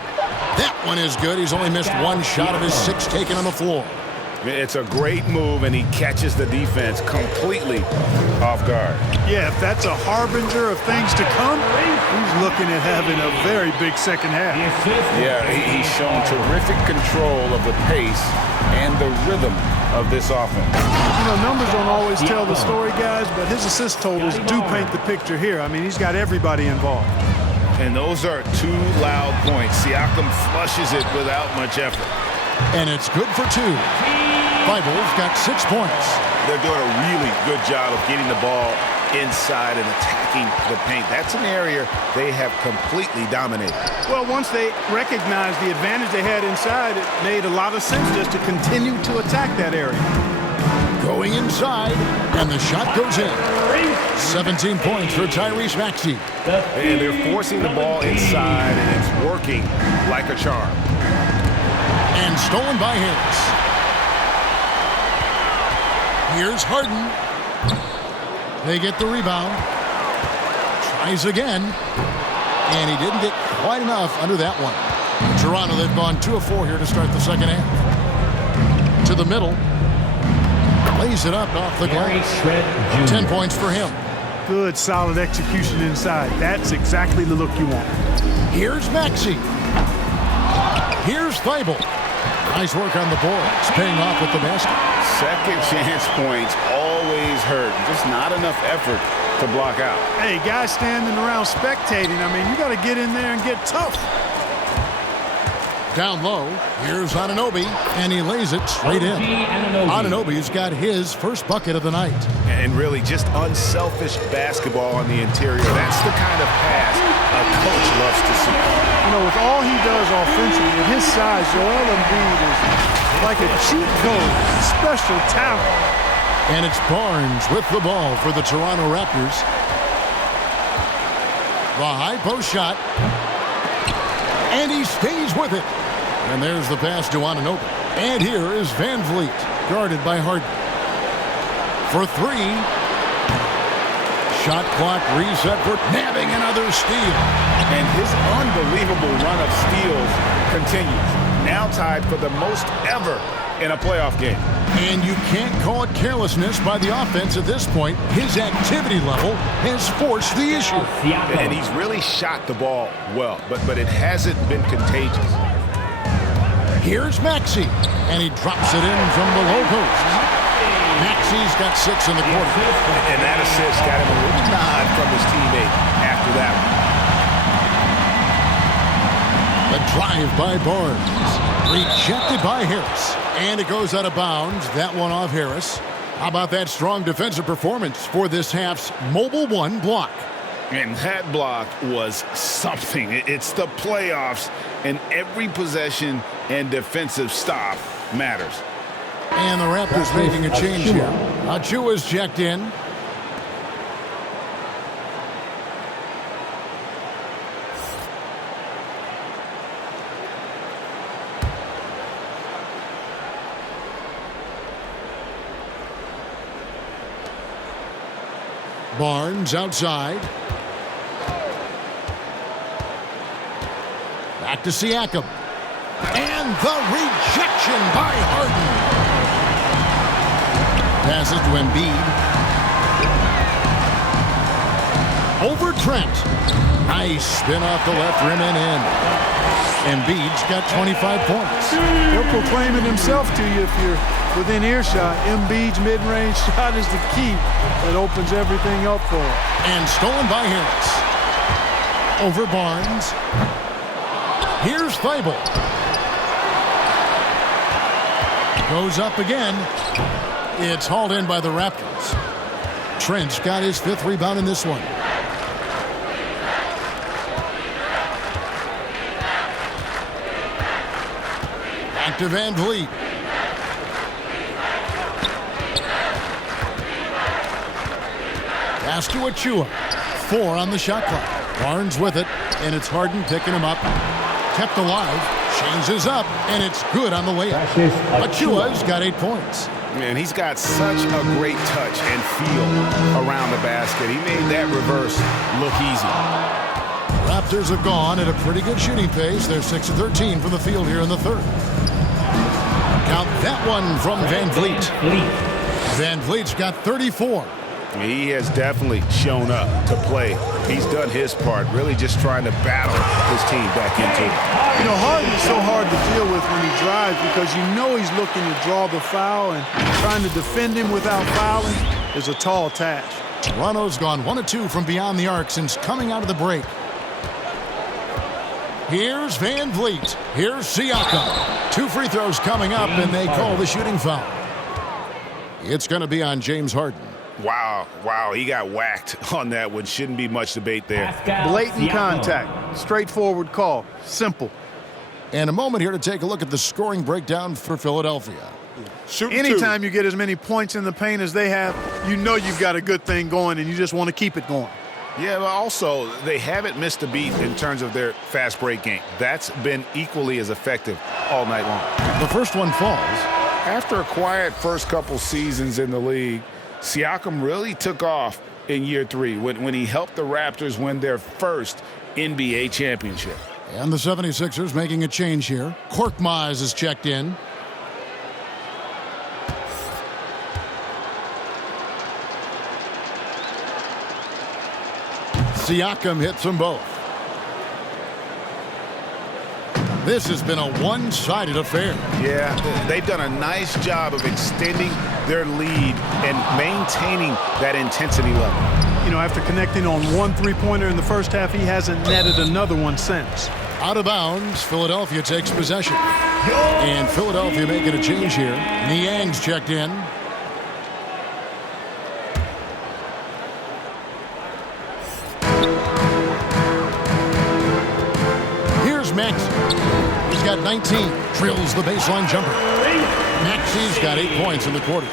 That one is good. He's only missed 1 shot of his 6 taken on the floor. It's a great move, and he catches the defense completely off guard. Yeah, if that's a harbinger of things to come, he's looking at having a very big second half. Yeah, he's shown terrific control of the pace and the rhythm of this offense. You know, numbers don't always tell the story, guys, but his assist totals do paint the picture here. I mean, he's got everybody involved. And those are 2 loud points. Siakam flushes it without much effort. And it's good for 2. Bibles got 6 points. They're doing a really good job of getting the ball inside and attacking the paint. That's an area they have completely dominated. Well, once they recognized the advantage they had inside, it made a lot of sense just to continue to attack that area. Going inside, and the shot goes in. 17 points for Tyrese Maxey. And they're forcing the ball inside, and it's working like a charm. And stolen by Harris. Here's Harden. They get the rebound. Tries again. And he didn't get quite enough under that one. Toronto, they've gone 2 of 4 here to start the second half. To the middle. Lays it up off the glass. 10 points for him. Good, solid execution inside. That's exactly the look you want. Here's Maxey. Here's Thibault. Nice work on the boards, paying off with the basket. Second chance points always hurt. Just not enough effort to block out. Hey, guys standing around spectating, I mean, you got to get in there and get tough. Down low, here's Anunoby, and he lays it straight in. Anunoby's got his first bucket of the night. And really just unselfish basketball on the interior. That's the kind of pass a coach loves to see. You know, with all he does offensively, at his size, Joel Embiid is like a cheat code, special talent. And it's Barnes with the ball for the Toronto Raptors. The high post shot. And he stays with it. And there's the pass to Anunoby. And here is VanVleet, guarded by Harden. For 3. Shot clock reset for nabbing another steal. And his unbelievable run of steals continues. Now tied for the most ever in a playoff game. And you can't call it carelessness by the offense at this point. His activity level has forced the issue. And he's really shot the ball well, but it hasn't been contagious. Here's Maxey, and he drops it in from the low post. Maxey's got 6 in the quarter. And that assist got him a little nod from his teammate after that one. A drive by Barnes. Rejected by Harris. And it goes out of bounds. That one off Harris. How about that strong defensive performance for this half's Mobile 1 block? And that block was something. It's the playoffs, and every possession and defensive stop matters. And the Raptors making a change here. Achua's checked in. Barnes outside. Back to Siakam. And the rejection by Harden. Passes to Embiid. Over Trent. Nice spin off the left rim and in. Embiid's got 25 points. He'll proclaim it himself to you if you're within earshot. Embiid's mid-range shot is the key that opens everything up for him. And stolen by Harris. Over Barnes. Here's Thibault. Goes up again. It's hauled in by the Raptors. Trent's got his 5th rebound in this one. Back to VanVleet. Pass to Achua. 4 on the shot clock. Barnes with it, and it's Harden picking him up. Kept alive. Changes up, and it's good on the layup. Achua's got 8 points. Man, he's got such a great touch and feel around the basket. He made that reverse look easy. Raptors have gone at a pretty good shooting pace. They're 6 of 13 from the field here in the 3rd. Count that one from VanVleet. VanVleet's got 34. He has definitely shown up to play. He's done his part, really just trying to battle his team back into it. You know, Harden is so hard to deal with when he drives because you know he's looking to draw the foul, and trying to defend him without fouling is a tall task. Toronto's gone 1 of 2 from beyond the arc since coming out of the break. Here's VanVleet. Here's Siakam. 2 free throws coming up, and they call the shooting foul. It's going to be on James Harden. Wow, he got whacked on that one. Shouldn't be much debate there. Blatant contact. Straightforward call. Simple. And a moment here to take a look at the scoring breakdown for Philadelphia. Anytime you get as many points in the paint as they have, you know you've got a good thing going, and you just want to keep it going. Yeah, but also, they haven't missed a beat in terms of their fast break game. That's been equally as effective all night long. The first one falls. After a quiet first couple seasons in the league, Siakam really took off in year 3 when he helped the Raptors win their first NBA championship. And the 76ers making a change here. Korkmaz is checked in. Siakam hits them both. This has been a one-sided affair. Yeah, they've done a nice job of extending their lead and maintaining that intensity level. You know, after connecting on one three-pointer in the first half, he hasn't netted another one since. Out of bounds, Philadelphia takes possession. And Philadelphia making a change here. Niang's checked in. Here's Maxey. He's got 19. Drills the baseline jumper. Maxey's got 8 points in the quarter.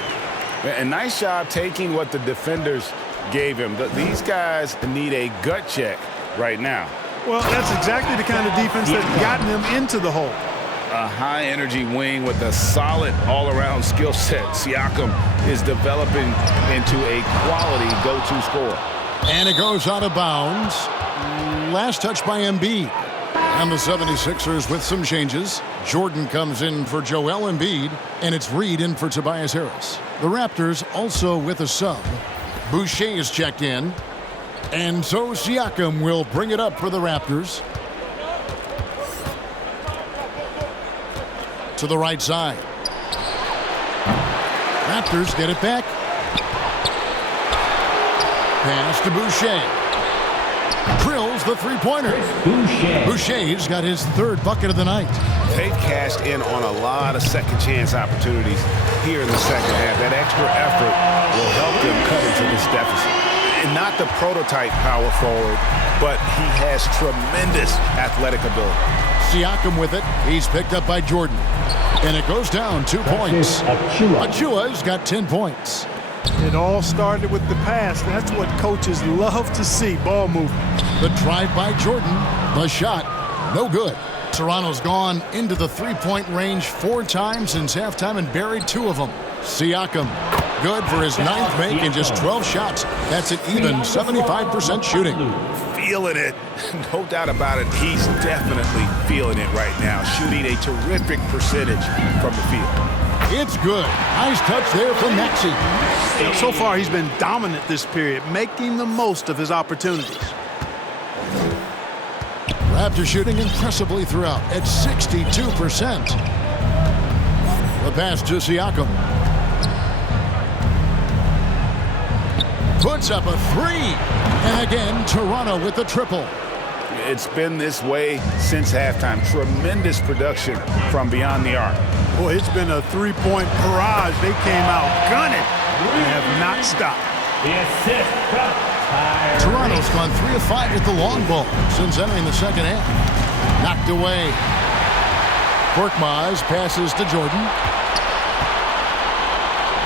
A nice job taking what the defenders gave him. These guys need a gut check right now. Well, that's exactly the kind of defense that's gotten them into the hole. A high-energy wing with a solid all-around skill set. Siakam is developing into a quality go-to scorer. And it goes out of bounds. Last touch by Embiid. And the 76ers with some changes. Jordan comes in for Joel Embiid, and it's Reed in for Tobias Harris. The Raptors also with a sub. Boucher is checked in. And so Siakam will bring it up for the Raptors. To the right side. Raptors get it back. Pass to Boucher. Drills the three-pointer. Boucher's got his third bucket of the night. They've cashed in on a lot of second-chance opportunities here in the second half. That extra effort will help them cut into this deficit. And not the prototype power forward, but he has tremendous athletic ability. Siakam with it. He's picked up by Jordan. And it goes down 2 points. Achua's got 10 points. It all started with the pass. That's what coaches love to see, ball movement. The drive by Jordan. The shot, no good. Toronto's gone into the three-point range 4 times since halftime and buried 2 of them. Siakam, good for his 9th make in just 12 shots. That's an even 75% shooting. Feeling it. No doubt about it. He's definitely feeling it right now. Shooting a terrific percentage from the field. It's good. Nice touch there from Maxey. So far, he's been dominant this period, making the most of his opportunities. Raptors shooting impressively throughout at 62%. The pass to Siakam. Puts up a 3. And again, Toronto with the triple. It's been this way since halftime. Tremendous production from beyond the arc. Boy, it's been a three-point barrage. They came out gunning and have not stopped. The assist from Toronto's gone 3 of 5 with the long ball since entering the second half. Knocked away. Korkmaz passes to Jordan.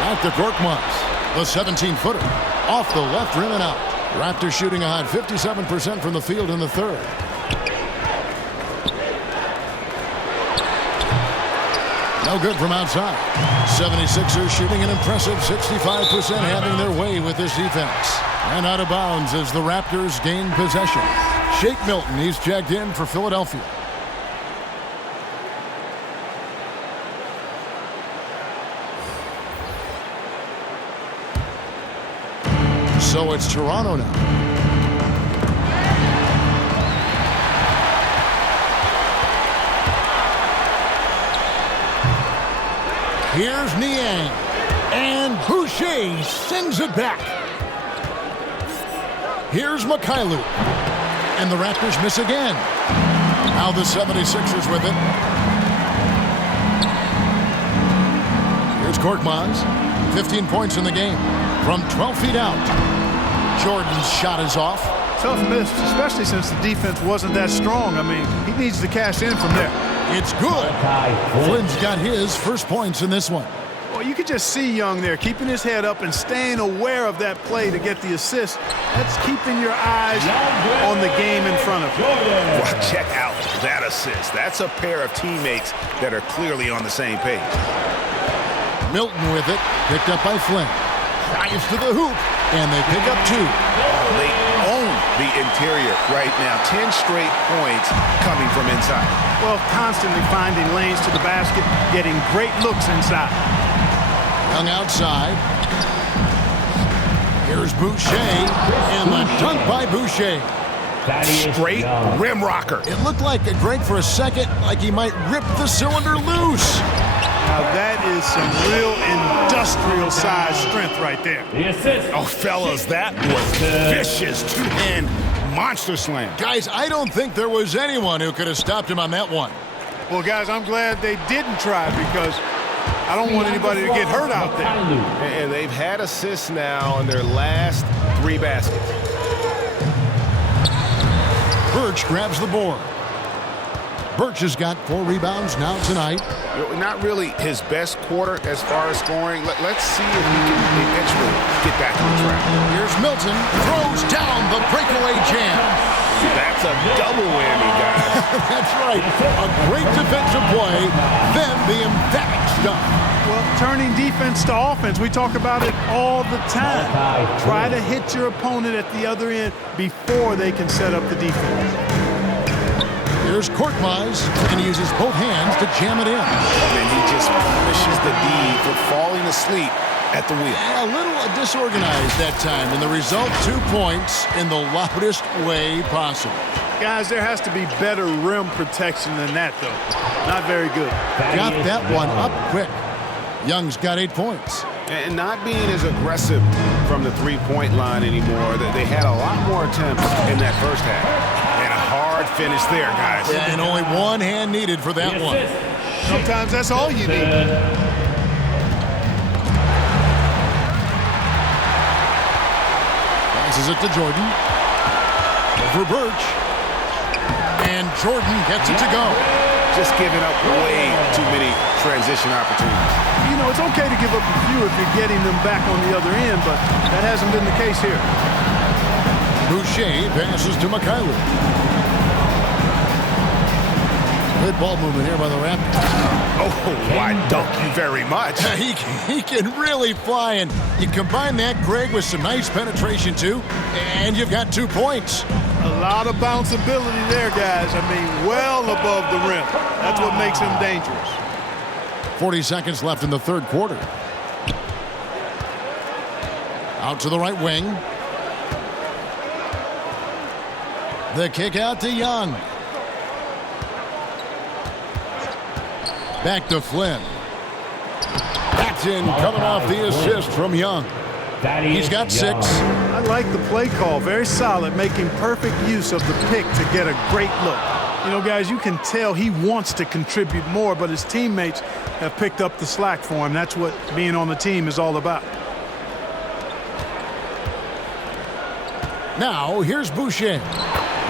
Back to Korkmaz. The 17-footer. Off the left rim and out. Raptors shooting a hot 57% from the field in the third. No good from outside. 76ers shooting an impressive 65%, having their way with this defense. And out of bounds as the Raptors gain possession. Shake Milton, he's checked in for Philadelphia. So it's Toronto now. Here's Niang. And Boucher sends it back. Here's Mikhailuk. And the Raptors miss again. Now the 76ers with it. Here's Korkmaz. 15 points in the game. From 12 feet out. Jordan's shot is off. Tough miss, especially since the defense wasn't that strong. I mean, he needs to cash in from there. It's good. Flynn's got his first points in this one. Well, you could just see Young there, keeping his head up and staying aware of that play to get the assist. That's keeping your eyes on the game in front of you. Well, check out that assist. That's a pair of teammates that are clearly on the same page. Milton with it, picked up by Flynn. Drives to the hoop, and they pick up 2. They own the interior right now. 10 straight points coming from inside. Well, constantly finding lanes to the basket, getting great looks inside. Young outside. Here's Boucher, and the dunk by Boucher. Straight rim rocker. It looked like Greg for a second, like he might rip the cylinder loose. Now that is some real industrial size strength right there. Oh, fellas, that was vicious two-hand monster slam. Guys, I don't think there was anyone who could have stopped him on that one. Well, guys, I'm glad they didn't try because I don't want anybody to get hurt out there. And they've had assists now in their last 3 baskets. Birch grabs the board. Birch has got 4 rebounds now tonight. Not really his best quarter as far as scoring. Let's see if he can eventually get back on track. Here's Milton, throws down the breakaway jam. That's a double whammy, guys. That's right. A great defensive play, then the emphatic stuff. Well, turning defense to offense, we talk about it all the time. Try to hit your opponent at the other end before they can set up the defense. Here's Korkmaz, and he uses both hands to jam it in. And he just punishes the D for falling asleep at the wheel. A little disorganized that time, and the result 2 points in the loudest way possible. Guys, there has to be better rim protection than that, though. Not very good. Got that one up quick. Young's got 8 points. And not being as aggressive from the three-point line anymore. They had a lot more attempts in that first half. And a hard finish there, guys. Yeah, and only one hand needed for that one. Sometimes that's all you need. Passes it to Jordan. Over Birch. And Jordan gets it to go. Just giving up way too many transition opportunities. You know, it's okay to give up a few if you're getting them back on the other end, but that hasn't been the case here. Boucher passes to Mikhailuk. Good ball movement here by the Raptors. Oh, why don't you very much? He can really fly, and you combine that, Greg, with some nice penetration, too, and you've got 2 points. A lot of bounceability there, guys. I mean, well above the rim. That's what makes him dangerous. 40 seconds left in the third quarter. Out to the right wing. The kick out to Young. Back to Flynn. That's in, coming off the assist from Young. He's got 6. I like the play call. Very solid, making perfect use of the pick to get a great look. You know, guys, you can tell he wants to contribute more, but his teammates have picked up the slack for him. That's what being on the team is all about. Now, here's Boucher.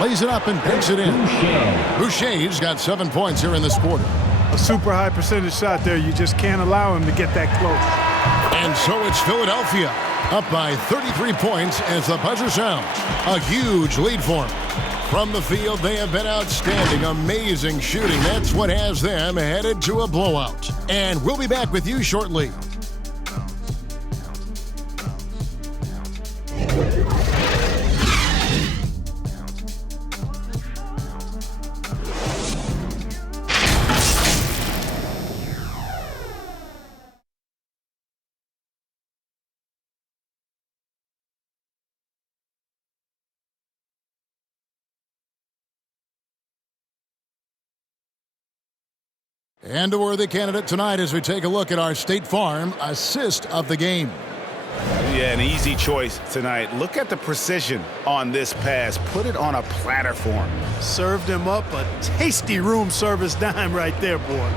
Lays it up and picks it in. Boucher's got 7 points here in this quarter. A super high percentage shot there. You just can't allow him to get that close. And so it's Philadelphia up by 33 points as the buzzer sounds. A huge lead for them. From the field, they have been outstanding. Amazing shooting. That's what has them headed to a blowout. And we'll be back with you shortly. And a worthy candidate tonight as we take a look at our State Farm assist of the game. Yeah, an easy choice tonight. Look at the precision on this pass. Put it on a platter for him. Served him up a tasty room service dime right there, boy.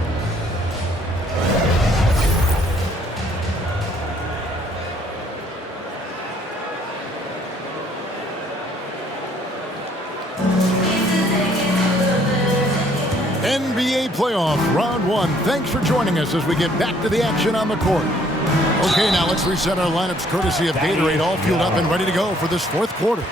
NBA playoff round 1. Thanks for joining us as we get back to the action on the court. Okay, now let's reset our lineups courtesy of Gatorade, all fueled up and ready to go for this fourth quarter.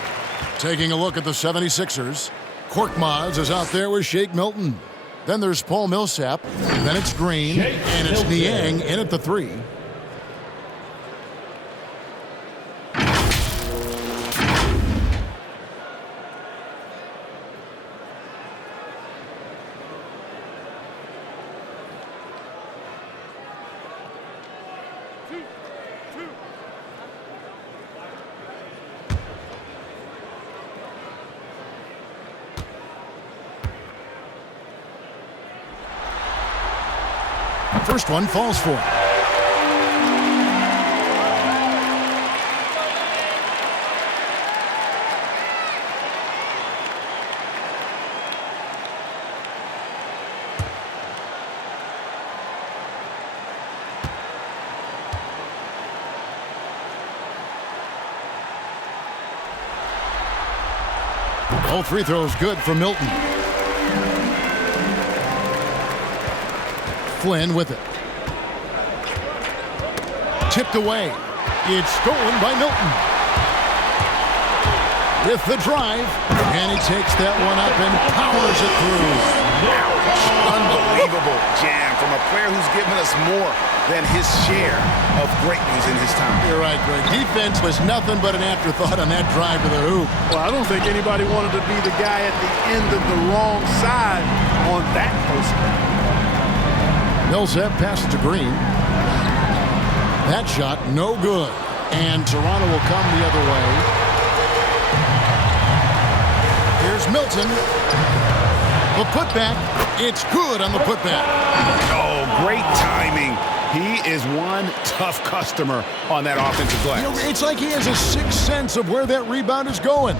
Taking a look at the 76ers. Korkmaz is out there with Shake Milton. Then there's Paul Millsap. Then it's Green. And it's Niang in at the 3. First one falls for him. All free throws good for Milton. Flynn with it. Tipped away. It's stolen by Milton. With the drive, and he takes that one up and powers it through. Unbelievable jam from a player who's given us more than his share of greatness in his time. You're right, Greg. Defense was nothing but an afterthought on that drive to the hoop. Well, I don't think anybody wanted to be the guy at the end of the wrong side on that poster. Millsap passes to Green. That shot, no good. And Toronto will come the other way. Here's Milton. The putback. It's good on the putback. Oh, great timing. He is one tough customer on that offensive glass. You know, it's like he has a sixth sense of where that rebound is going.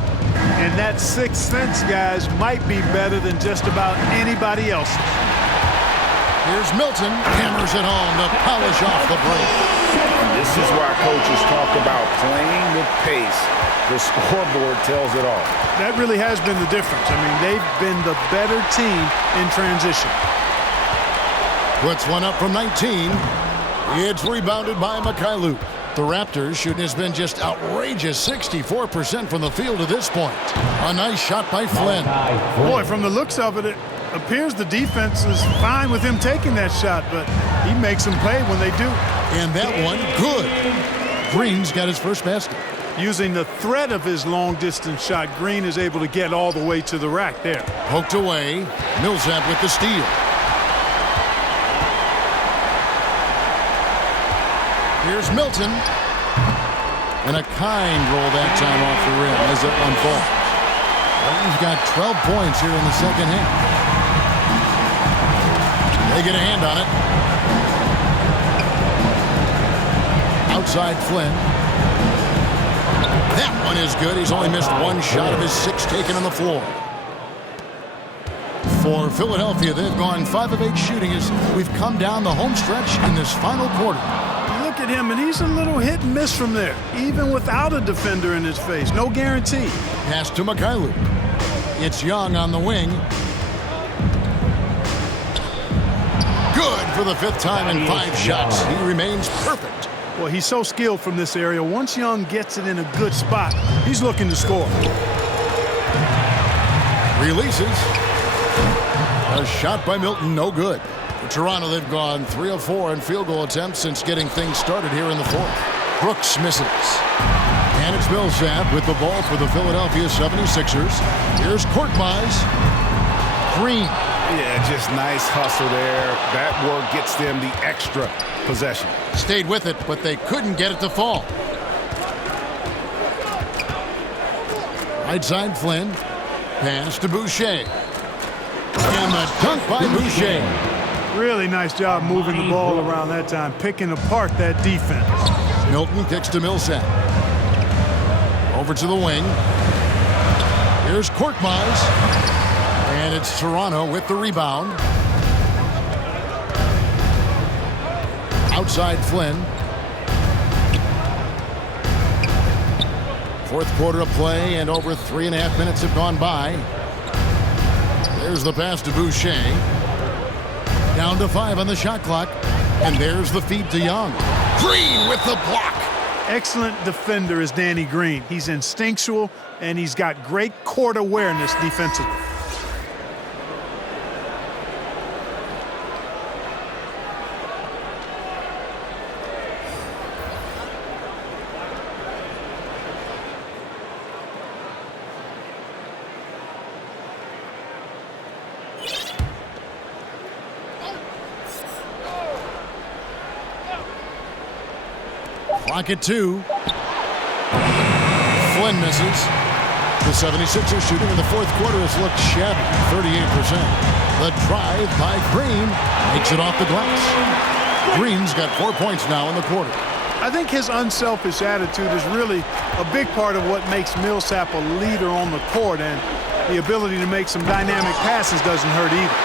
And that sixth sense, guys, might be better than just about anybody else's. Here's Milton. Hammers it home to polish off the break. This is why coaches talk about playing with pace. The scoreboard tells it all. That really has been the difference. I mean, they've been the better team in transition. Puts one up from 19. It's rebounded by Mikhailuk. The Raptors shooting has been just outrageous, 64% from the field to this point. A nice shot by Flynn. Boy, from the looks of it, it appears the defense is fine with him taking that shot, but he makes them pay when they do. And that one, good. Green's got his first basket. Using the threat of his long-distance shot, Green is able to get all the way to the rack there. Poked away. Millsap with the steal. Here's Milton. And a kind roll that time off the rim as it unfolds. He's got 12 points here in the second half. They get a hand on it. Outside Flynn. That one is good. He's only missed one shot of his 6 taken on the floor. For Philadelphia, they've gone 5 of 8 shooting as we've come down the home stretch in this final quarter. Look at him, and he's a little hit and miss from there, even without a defender in his face. No guarantee. Pass to Mikhailuk. It's Young on the wing. Good for the 5th time in 5 shots. He remains perfect. Well, he's so skilled from this area. Once Young gets it in a good spot, he's looking to score. Releases. A shot by Milton, no good. For Toronto, they've gone 3 of 4 in field goal attempts since getting things started here in the 4th. Brooks misses. And it's Millsap with the ball for the Philadelphia 76ers. Here's Korkmaz. Green. Yeah, just nice hustle there. That work gets them the extra possession. Stayed with it, but they couldn't get it to fall. Right side Flynn. Pass to Boucher. And the dunk by Boucher. Really nice job moving the ball around that time, picking apart that defense. Milton kicks to Millsap. Over to the wing. Here's Korkmaz. And it's Toronto with the rebound. Outside Flynn. 4th quarter of play, and over 3.5 minutes have gone by. There's the pass to Boucher. Down to 5 on the shot clock. And there's the feed to Young. Green with the block. Excellent defender is Danny Green. He's instinctual, and he's got great court awareness defensively. Clock at 2. Flynn misses. The 76ers shooting in the fourth quarter has looked shabby, 38%. The drive by Green makes it off the glass. Green's got 4 points now in the quarter. I think his unselfish attitude is really a big part of what makes Millsap a leader on the court, and the ability to make some dynamic passes doesn't hurt either.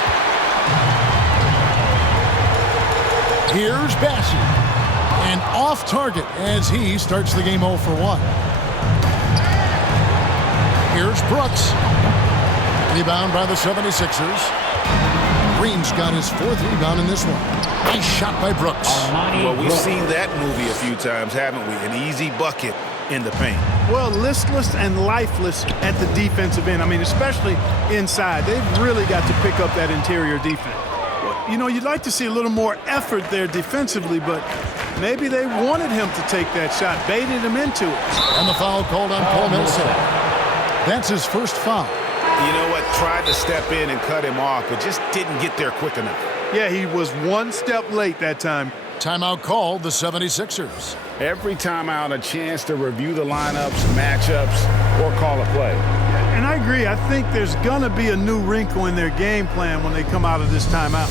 Here's Bassey, and off target as he starts the game 0 for 1. Here's Brooks. Rebound by the 76ers. Green's got his 4th rebound in this one. Nice shot by Brooks. Well, we've seen that movie a few times, haven't we? An easy bucket in the paint. Well, listless and lifeless at the defensive end. I mean, especially inside. They've really got to pick up that interior defense. You know, you'd like to see a little more effort there defensively, but maybe they wanted him to take that shot, baited him into it. And the foul called on Paul Millsap. That's his first foul. You know what? Tried to step in and cut him off, but just didn't get there quick enough. Yeah, he was one step late that time. Timeout called the 76ers. Every timeout, a chance to review the lineups, matchups, or call a play. And I agree. I think there's going to be a new wrinkle in their game plan when they come out of this timeout.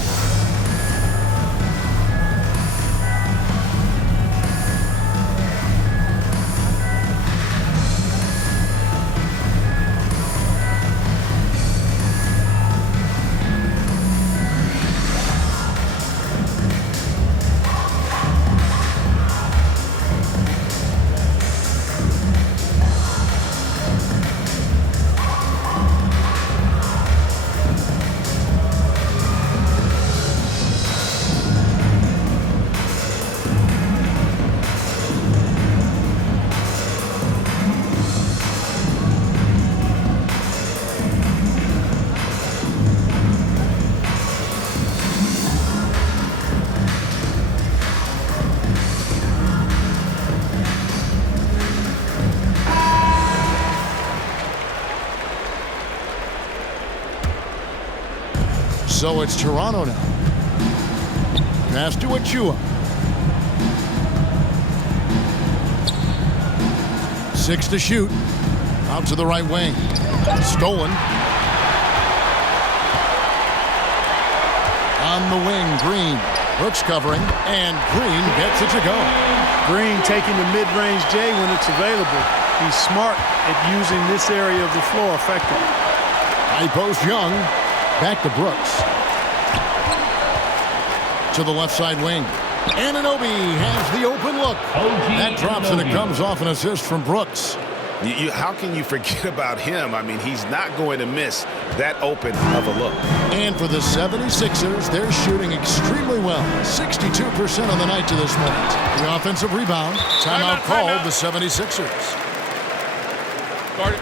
So it's Toronto now. Pass to Achua. 6 to shoot. Out to the right wing. Stolen. On the wing, Green. Brooks covering, and Green gets it to go. Green taking the mid-range J when it's available. He's smart at using this area of the floor effectively. High post Young. Back to Brooks. To the left side wing. Anunoby has the open look. That drops and it comes off an assist from Brooks. How can you forget about him? I mean, he's not going to miss that open of a look. And for the 76ers, they're shooting extremely well. 62% on the night to this point. The offensive rebound. Timeout called the 76ers. Guard it.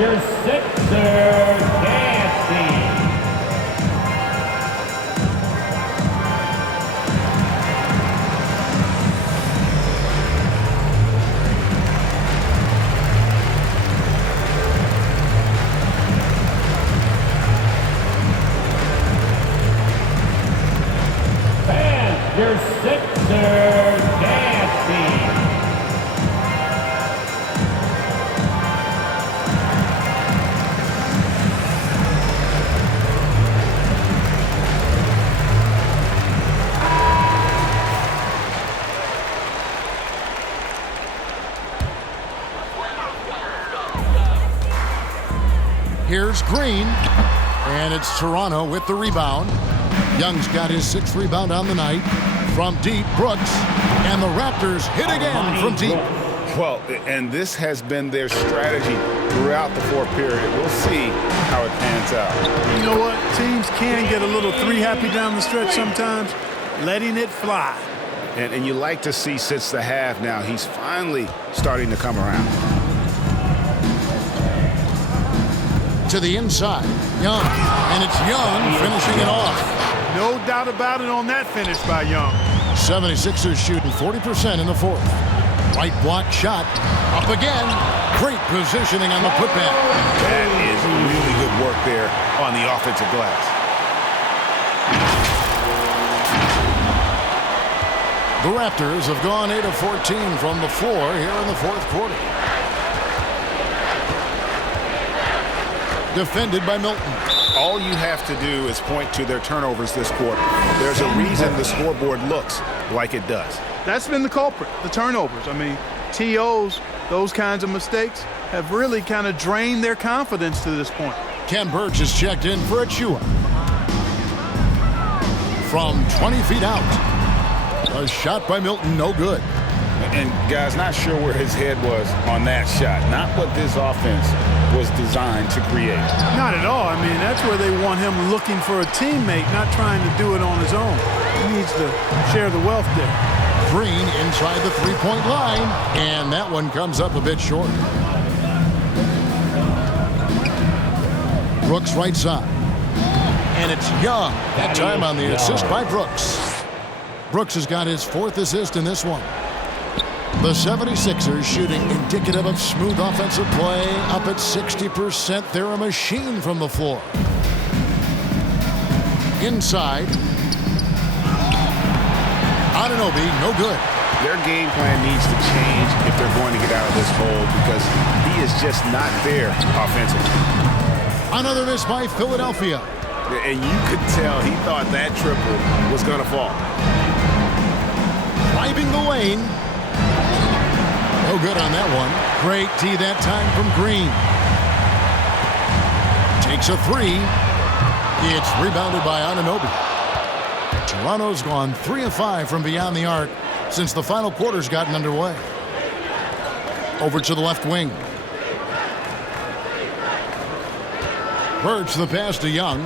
Your Sixers dancing. Fans, your Sixers dancing. Here's Green, and it's Toronto with the rebound. Young's got his 6th rebound on the night. From deep, Brooks, and the Raptors hit again from deep. Well, and this has been their strategy throughout the fourth period. We'll see how it pans out. You know what? Teams can get a little three-happy down the stretch sometimes, letting it fly. And you like to see since the half now, he's finally starting to come around. To the inside. Young. And it's Young finishing it off. No doubt about it on that finish by Young. 76ers shooting 40% in the fourth. Right block shot. Up again. Great positioning on the putback. That is really good work there on the offensive glass. The Raptors have gone 8 of 14 from the floor here in the fourth quarter. Defended by Milton. All you have to do is point to their turnovers this quarter. There's a reason the scoreboard looks like it does. That's been the culprit, the turnovers. I mean, TOs, those kinds of mistakes have really kind of drained their confidence to this point. Ken Burch is checked in for Achua. From 20 feet out. A shot by Milton, no good. And guys, not sure where his head was on that shot. Not what this offense was designed to create. Not at all. I mean, that's where they want him looking for a teammate, not trying to do it on his own. He needs to share the wealth there. Green inside the three-point line, and that one comes up a bit short. Brooks right side. And it's Young. That time on the assist by Brooks. Brooks has got his fourth assist in this one. The 76ers shooting indicative of smooth offensive play, up at 60%. They're a machine from the floor. Inside. Anunoby, no good. Their game plan needs to change if they're going to get out of this hole because he is just not there offensively. Another miss by Philadelphia. And you could tell he thought that triple was going to fall. Driving the lane. No good on that one. Great D that time from Green. Takes a three. It's rebounded by Anunoby. Toronto's gone 3 of 5 from beyond the arc since the final quarter's gotten underway. Over to the left wing. Birch the pass to Young.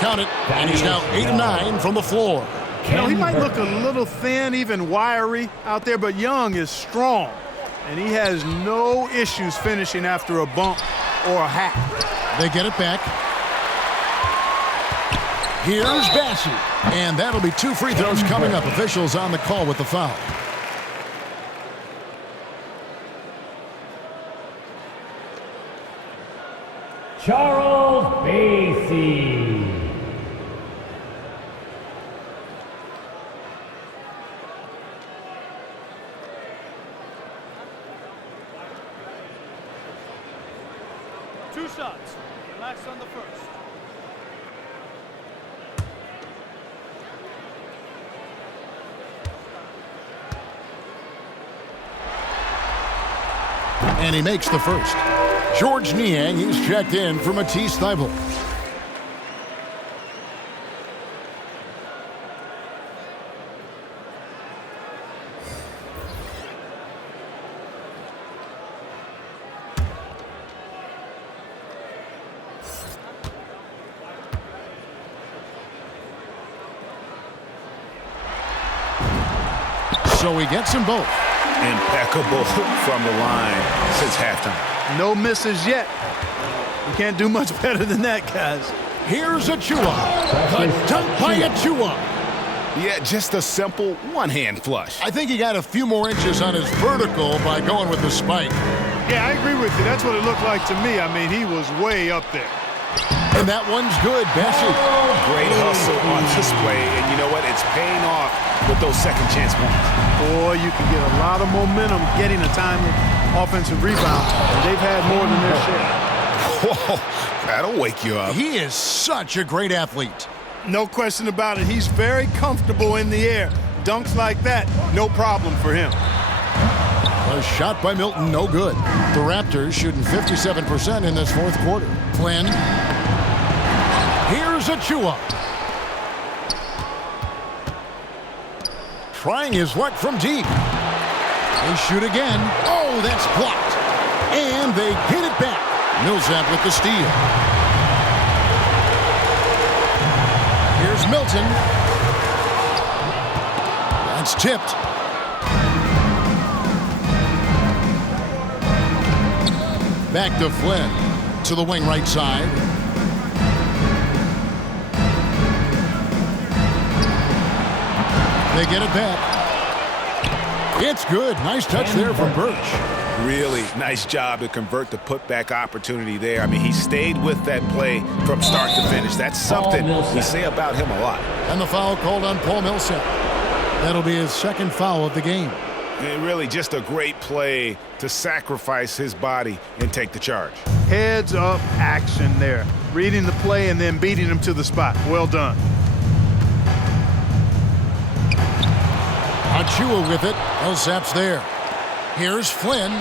Count it. And he's now 8 of 9 from the floor. You know, he might look a little thin, even wiry out there, but Young is strong. And he has no issues finishing after a bump or a hack. They get it back. Here's Bassey. And that'll be 2 free throws coming up. Officials on the call with the foul. Charles Bassey. Two shots. Relax on the first. And he makes the first. George Niang, he's checked in for Matisse Thybulle. So he gets them both. Impeccable from the line since halftime. No misses yet. You can't do much better than that, guys. Here's Achua. A dunk by Achua. Yeah, just a simple one-hand flush. I think he got a few more inches on his vertical by going with the spike. Yeah, I agree with you. That's what it looked like to me. I mean, he was way up there. And that one's good, Bassey. Great hustle on display. And you know what? It's paying off with those second chance points. Boy, you can get a lot of momentum getting a timely offensive rebound. And they've had more than their share. Whoa, that'll wake you up. He is such a great athlete. No question about it. He's very comfortable in the air. Dunks like that, no problem for him. A shot by Milton, no good. The Raptors shooting 57% in this fourth quarter. Flynn. Here's Achua. Trying his luck from deep. They shoot again. Oh, that's blocked. And they get it back. Millsap with the steal. Here's Milton. That's tipped. Back to Flynn. To the wing right side. They get it back. It's good. Nice touch there from Birch. Really nice job to convert the putback opportunity there. I mean, he stayed with that play from start to finish. That's something we say about him a lot. And the foul called on Paul Millsap. That'll be his second foul of the game. And really just a great play to sacrifice his body and take the charge. Heads up action there. Reading the play and then beating him to the spot. Well done. Achua with it. Millsap's there. Here's Flynn.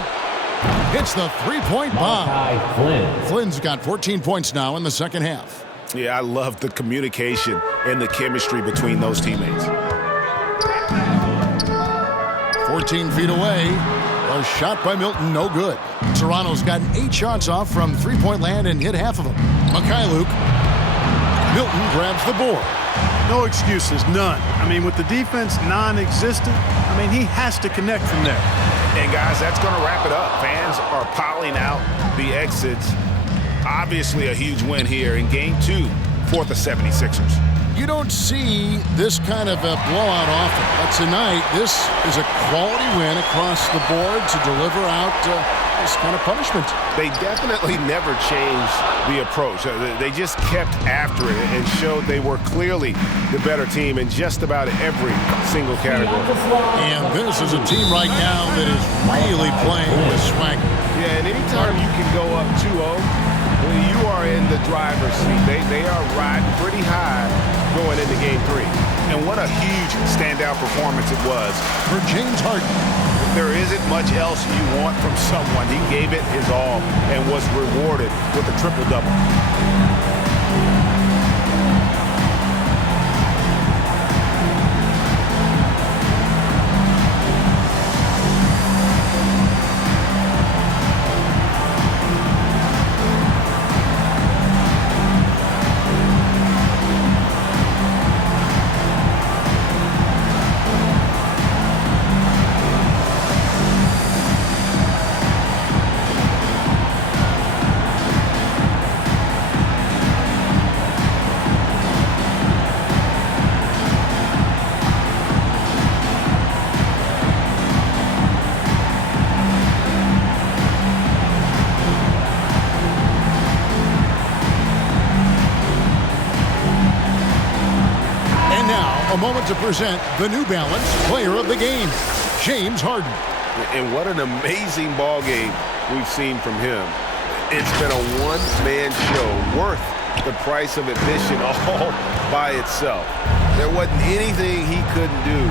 Hits the three-point bomb. Flynn's got 14 points now in the second half. Yeah, I love the communication and the chemistry between those teammates. 14 feet away. A shot by Milton, no good. Toronto's gotten 8 shots off from three-point land and hit half of them. Mikhailuk. Milton grabs the board. No excuses, none. I mean, with the defense non-existent, I mean, he has to connect from there. And guys, that's going to wrap it up. Fans are piling out the exits. Obviously a huge win here in Game 2 for the 76ers. You don't see this kind of a blowout often, but tonight this is a quality win across the board to deliver out this kind of punishment. They definitely never changed the approach. They just kept after it and showed they were clearly the better team in just about every single category. And this is a team right now that is really playing with swagger. Yeah, and anytime you can go up 2-0, you are in the driver's seat. They are riding pretty high going into Game 3. And what a huge standout performance it was for James Harden. There isn't much else you want from someone. He gave it his all and was rewarded with a triple-double. A moment to present the New Balance Player of the Game, James Harden. And what an amazing ball game we've seen from him. It's been a one-man show worth the price of admission all by itself. There wasn't anything he couldn't do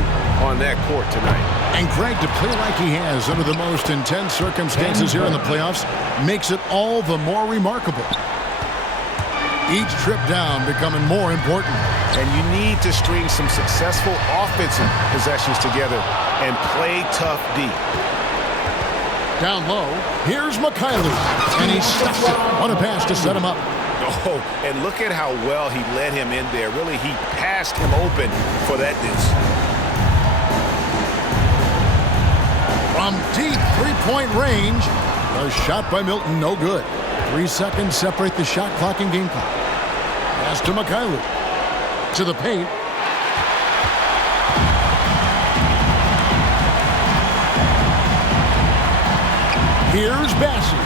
on that court tonight. And Greg, to play like he has under the most intense circumstances here in the playoffs makes it all the more remarkable. Each trip down becoming more important. And you need to string some successful offensive possessions together and play tough deep. Down low, here's Mikhailuk, and he stuffed it on a pass to set him up. Oh, and look at how well he led him in there. Really, he passed him open for that deuce. From deep three-point range, a shot by Milton, no good. 3 seconds separate the shot clock and game clock. Pass to Mikhailuk. To the paint. Here's Bassey.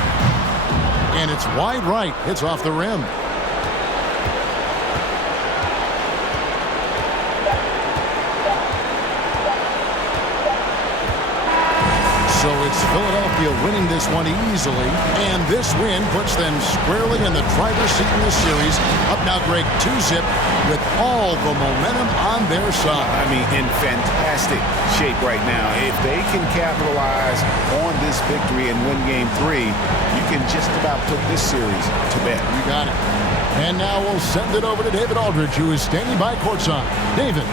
And it's wide right. Hits off the rim. So it's Philadelphia winning this one easily, and this win puts them squarely in the driver's seat in this series. Up now, Greg, 2-zip with all the momentum on their side. I mean, in fantastic shape right now. If they can capitalize on this victory and win Game 3, you can just about put this series to bed. You got it. And now we'll send it over to David Aldridge, who is standing by courtside. David.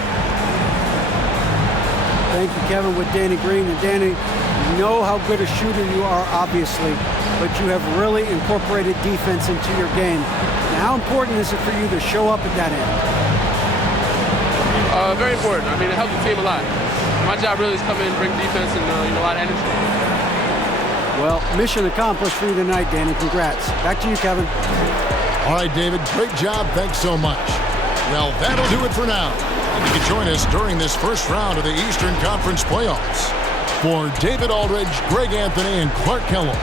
Thank you, Kevin, with Danny Green. And Danny, you know how good a shooter you are, obviously, but you have really incorporated defense into your game. Now, how important is it for you to show up at that end? Very important. I mean, it helps the team a lot. My job really is come in and bring defense and a lot of energy. Well, mission accomplished for you tonight, Danny. Congrats. Back to you, Kevin. All right, David, great job. Thanks so much. Well, that'll do it for now. And you can join us during this first round of the Eastern Conference playoffs. For David Aldridge, Greg Anthony, and Clark Kellogg,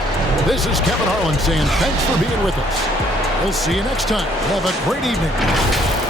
this is Kevin Harlan saying thanks for being with us. We'll see you next time. Have a great evening.